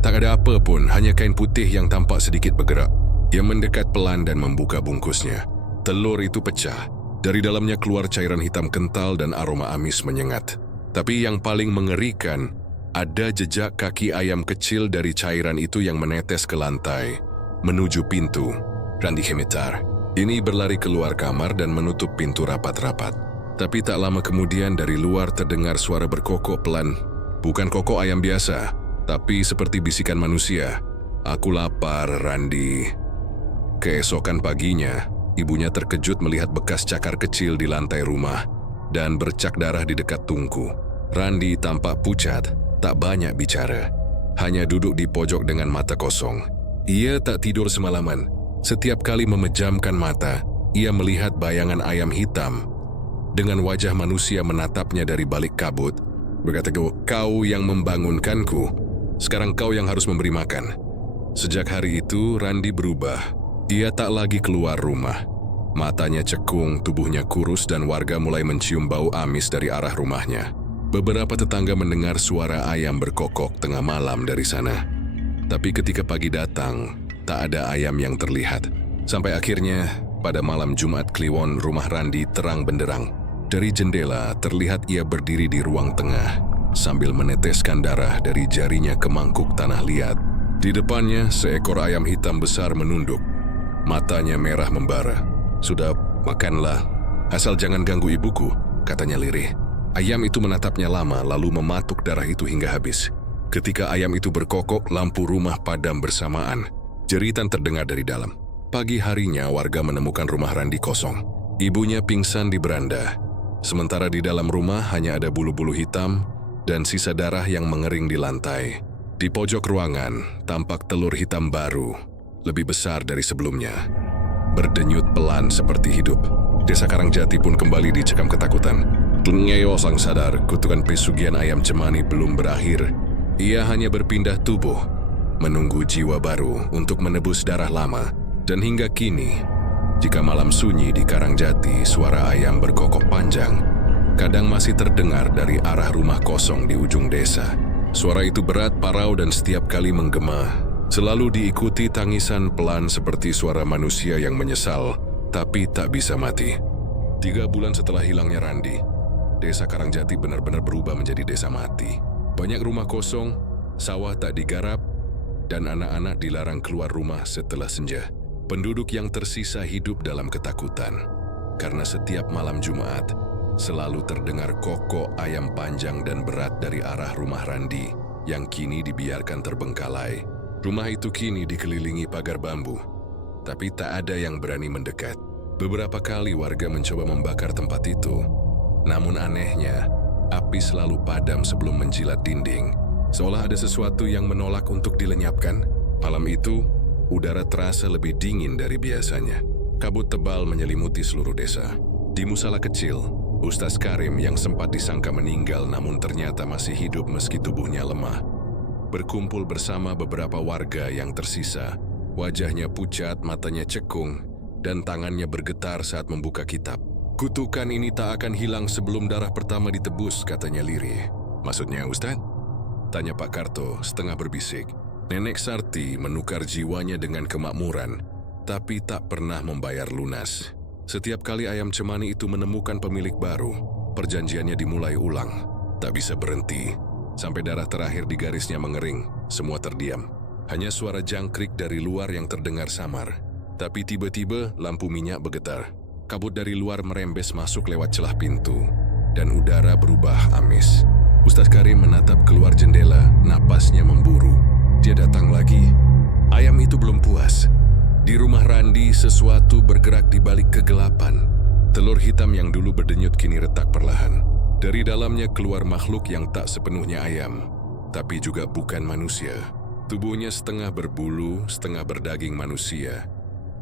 Tak ada apa pun, hanya kain putih yang tampak sedikit bergerak. Ia mendekat pelan dan membuka bungkusnya. Telur itu pecah. Dari dalamnya keluar cairan hitam kental dan aroma amis menyengat. Tapi yang paling mengerikan, ada jejak kaki ayam kecil dari cairan itu yang menetes ke lantai, menuju pintu. Randi gemetar. Ini berlari keluar kamar dan menutup pintu rapat-rapat. Tapi tak lama kemudian dari luar terdengar suara berkokok pelan. Bukan kokok ayam biasa, tapi seperti bisikan manusia. Aku lapar, Randi. Keesokan paginya, ibunya terkejut melihat bekas cakar kecil di lantai rumah dan bercak darah di dekat tungku. Randi tampak pucat, tak banyak bicara. Hanya duduk di pojok dengan mata kosong. Ia tak tidur semalaman. Setiap kali memejamkan mata, ia melihat bayangan ayam hitam. Dengan wajah manusia menatapnya dari balik kabut. Berkata, "Kau yang membangunkanku. Sekarang kau yang harus memberi makan." Sejak hari itu, Randi berubah. Ia tak lagi keluar rumah. Matanya cekung, tubuhnya kurus dan warga mulai mencium bau amis dari arah rumahnya. Beberapa tetangga mendengar suara ayam berkokok tengah malam dari sana. Tapi ketika pagi datang, tak ada ayam yang terlihat. Sampai akhirnya, pada malam Jumat Kliwon, rumah Randi terang benderang. Dari jendela, terlihat ia berdiri di ruang tengah, sambil meneteskan darah dari jarinya ke mangkuk tanah liat. Di depannya, seekor ayam hitam besar menunduk. Matanya merah membara. "Sudah, makanlah. Asal jangan ganggu ibuku," katanya lirih. Ayam itu menatapnya lama, lalu mematuk darah itu hingga habis. Ketika ayam itu berkokok, lampu rumah padam bersamaan. Jeritan terdengar dari dalam. Pagi harinya, warga menemukan rumah Randi kosong. Ibunya pingsan di beranda. Sementara di dalam rumah hanya ada bulu-bulu hitam dan sisa darah yang mengering di lantai. Di pojok ruangan, tampak telur hitam baru, lebih besar dari sebelumnya. Berdenyut pelan seperti hidup. Desa Karangjati pun kembali dicekam ketakutan. Tungeo sang sadar, kutukan pesugihan ayam cemani belum berakhir. Ia hanya berpindah tubuh, menunggu jiwa baru untuk menebus darah lama. Dan hingga kini, jika malam sunyi di Karangjati, suara ayam berkokok panjang kadang masih terdengar dari arah rumah kosong di ujung desa. Suara itu berat, parau, dan setiap kali menggema, selalu diikuti tangisan pelan seperti suara manusia yang menyesal, tapi tak bisa mati. 3 bulan setelah hilangnya Randi, desa Karangjati benar-benar berubah menjadi desa mati. Banyak rumah kosong, sawah tak digarap, dan anak-anak dilarang keluar rumah setelah senja. Penduduk yang tersisa hidup dalam ketakutan, karena setiap malam Jumat selalu terdengar kokok ayam panjang dan berat dari arah rumah Randi yang kini dibiarkan terbengkalai. Rumah itu kini dikelilingi pagar bambu, tapi tak ada yang berani mendekat. Beberapa kali warga mencoba membakar tempat itu, namun anehnya, api selalu padam sebelum menjilat dinding, seolah ada sesuatu yang menolak untuk dilenyapkan. Malam itu, udara terasa lebih dingin dari biasanya. Kabut tebal menyelimuti seluruh desa. Di musala kecil, Ustaz Karim yang sempat disangka meninggal namun ternyata masih hidup meski tubuhnya lemah, berkumpul bersama beberapa warga yang tersisa. Wajahnya pucat, matanya cekung, dan tangannya bergetar saat membuka kitab. "Kutukan ini tak akan hilang sebelum darah pertama ditebus," katanya lirih. "Maksudnya, Ustaz?" tanya Pak Karto setengah berbisik. Nenek Sarti menukar jiwanya dengan kemakmuran, tapi tak pernah membayar lunas. Setiap kali ayam cemani itu menemukan pemilik baru, perjanjiannya dimulai ulang. Tak bisa berhenti, sampai darah terakhir di garisnya mengering, semua terdiam. Hanya suara jangkrik dari luar yang terdengar samar. Tapi tiba-tiba lampu minyak bergetar. Kabut dari luar merembes masuk lewat celah pintu, dan udara berubah amis. Ustaz Karim menatap keluar jendela, napasnya memburu. Dia datang lagi. Ayam itu belum puas. Di rumah Randi, sesuatu bergerak di balik kegelapan. Telur hitam yang dulu berdenyut kini retak perlahan. Dari dalamnya keluar makhluk yang tak sepenuhnya ayam, tapi juga bukan manusia. Tubuhnya setengah berbulu, setengah berdaging manusia,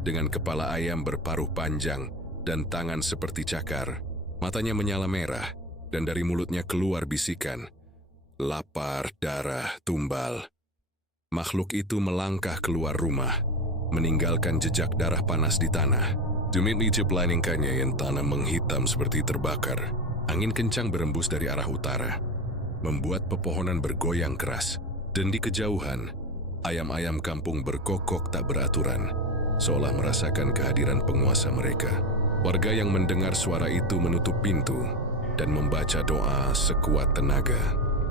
dengan kepala ayam berparuh panjang dan tangan seperti cakar. Matanya menyala merah, dan dari mulutnya keluar bisikan, "Lapar, darah, tumbal." Makhluk itu melangkah keluar rumah, meninggalkan jejak darah panas di tanah. Demi diciplaningkannya yang tanah menghitam seperti terbakar. Angin kencang berembus dari arah utara, membuat pepohonan bergoyang keras. Dan di kejauhan, ayam-ayam kampung berkokok tak beraturan, seolah merasakan kehadiran penguasa mereka. Warga yang mendengar suara itu menutup pintu dan membaca doa sekuat tenaga.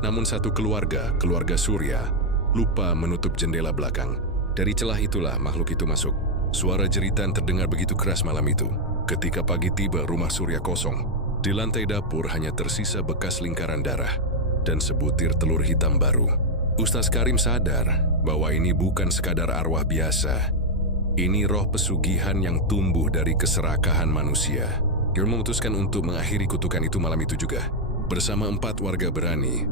Namun satu keluarga Surya, lupa menutup jendela belakang. Dari celah itulah makhluk itu masuk. Suara jeritan terdengar begitu keras malam itu. Ketika pagi tiba, rumah Surya kosong. Di lantai dapur hanya tersisa bekas lingkaran darah dan sebutir telur hitam baru. Ustaz Karim sadar bahwa ini bukan sekadar arwah biasa. Ini roh pesugihan yang tumbuh dari keserakahan manusia. Dia memutuskan untuk mengakhiri kutukan itu malam itu juga. Bersama 4 warga berani,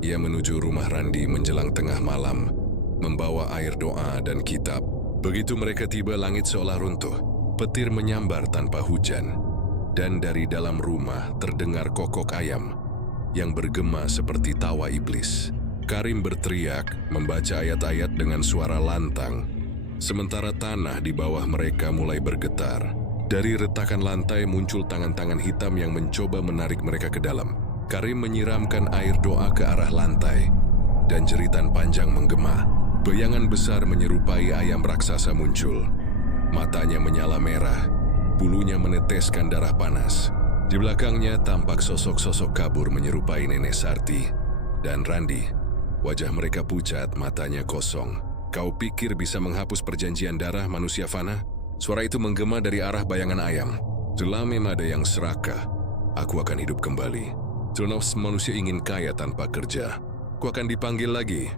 ia menuju rumah Randi menjelang tengah malam, membawa air doa dan kitab. Begitu mereka tiba, langit seolah runtuh. Petir menyambar tanpa hujan. Dan dari dalam rumah terdengar kokok ayam yang bergema seperti tawa iblis. Karim berteriak, membaca ayat-ayat dengan suara lantang, sementara tanah di bawah mereka mulai bergetar. Dari retakan lantai muncul tangan-tangan hitam yang mencoba menarik mereka ke dalam. Karim menyiramkan air doa ke arah lantai, dan jeritan panjang menggema. Bayangan besar menyerupai ayam raksasa muncul. Matanya menyala merah, bulunya meneteskan darah panas. Di belakangnya tampak sosok-sosok kabur menyerupai Nenek Sarti dan Randi. Wajah mereka pucat, matanya kosong. Kau pikir bisa menghapus perjanjian darah manusia fana? Suara itu menggema dari arah bayangan ayam. Selama ada yang serakah, aku akan hidup kembali. Selama manusia ingin kaya tanpa kerja, aku akan dipanggil lagi.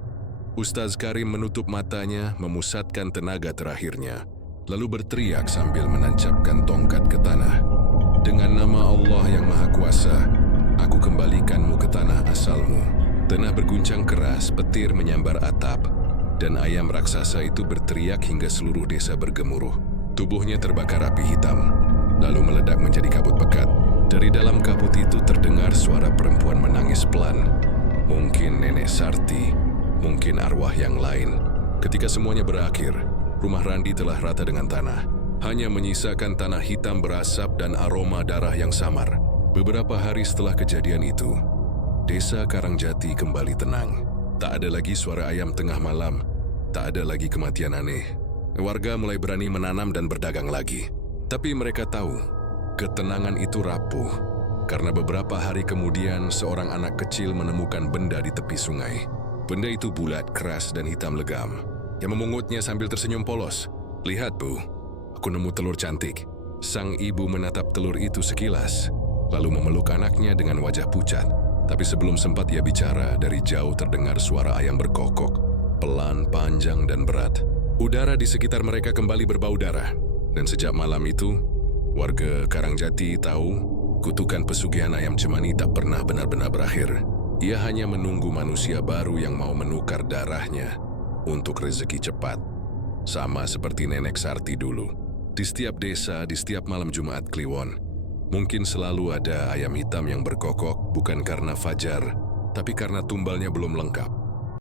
Ustaz Karim menutup matanya, memusatkan tenaga terakhirnya, lalu berteriak sambil menancapkan tongkat ke tanah. Dengan nama Allah yang Maha Kuasa, aku kembalikanmu ke tanah asalmu. Tanah berguncang keras, petir menyambar atap, dan ayam raksasa itu berteriak hingga seluruh desa bergemuruh. Tubuhnya terbakar api hitam, lalu meledak menjadi kabut pekat. Dari dalam kabut itu terdengar suara perempuan menangis pelan. Mungkin Nenek Sarti, mungkin arwah yang lain. Ketika semuanya berakhir, rumah Randi telah rata dengan tanah. Hanya menyisakan tanah hitam berasap dan aroma darah yang samar. Beberapa hari setelah kejadian itu, Desa Karangjati kembali tenang. Tak ada lagi suara ayam tengah malam, tak ada lagi kematian aneh. Warga mulai berani menanam dan berdagang lagi. Tapi mereka tahu, ketenangan itu rapuh. Karena beberapa hari kemudian, seorang anak kecil menemukan benda di tepi sungai. Benda itu bulat, keras, dan hitam legam. Yang memungutnya sambil tersenyum polos. Lihat, Bu, aku nemu telur cantik. Sang ibu menatap telur itu sekilas, lalu memeluk anaknya dengan wajah pucat. Tapi sebelum sempat ia bicara, dari jauh terdengar suara ayam berkokok, pelan, panjang, dan berat. Udara di sekitar mereka kembali berbau darah. Dan sejak malam itu, warga Karangjati tahu kutukan pesugihan ayam cemani tak pernah benar-benar berakhir. Ia hanya menunggu manusia baru yang mau menukar darahnya untuk rezeki cepat. Sama seperti Nenek Sarti dulu. Di setiap desa, di setiap malam Jumat Kliwon, mungkin selalu ada ayam hitam yang berkokok, bukan karena fajar, tapi karena tumbalnya belum lengkap.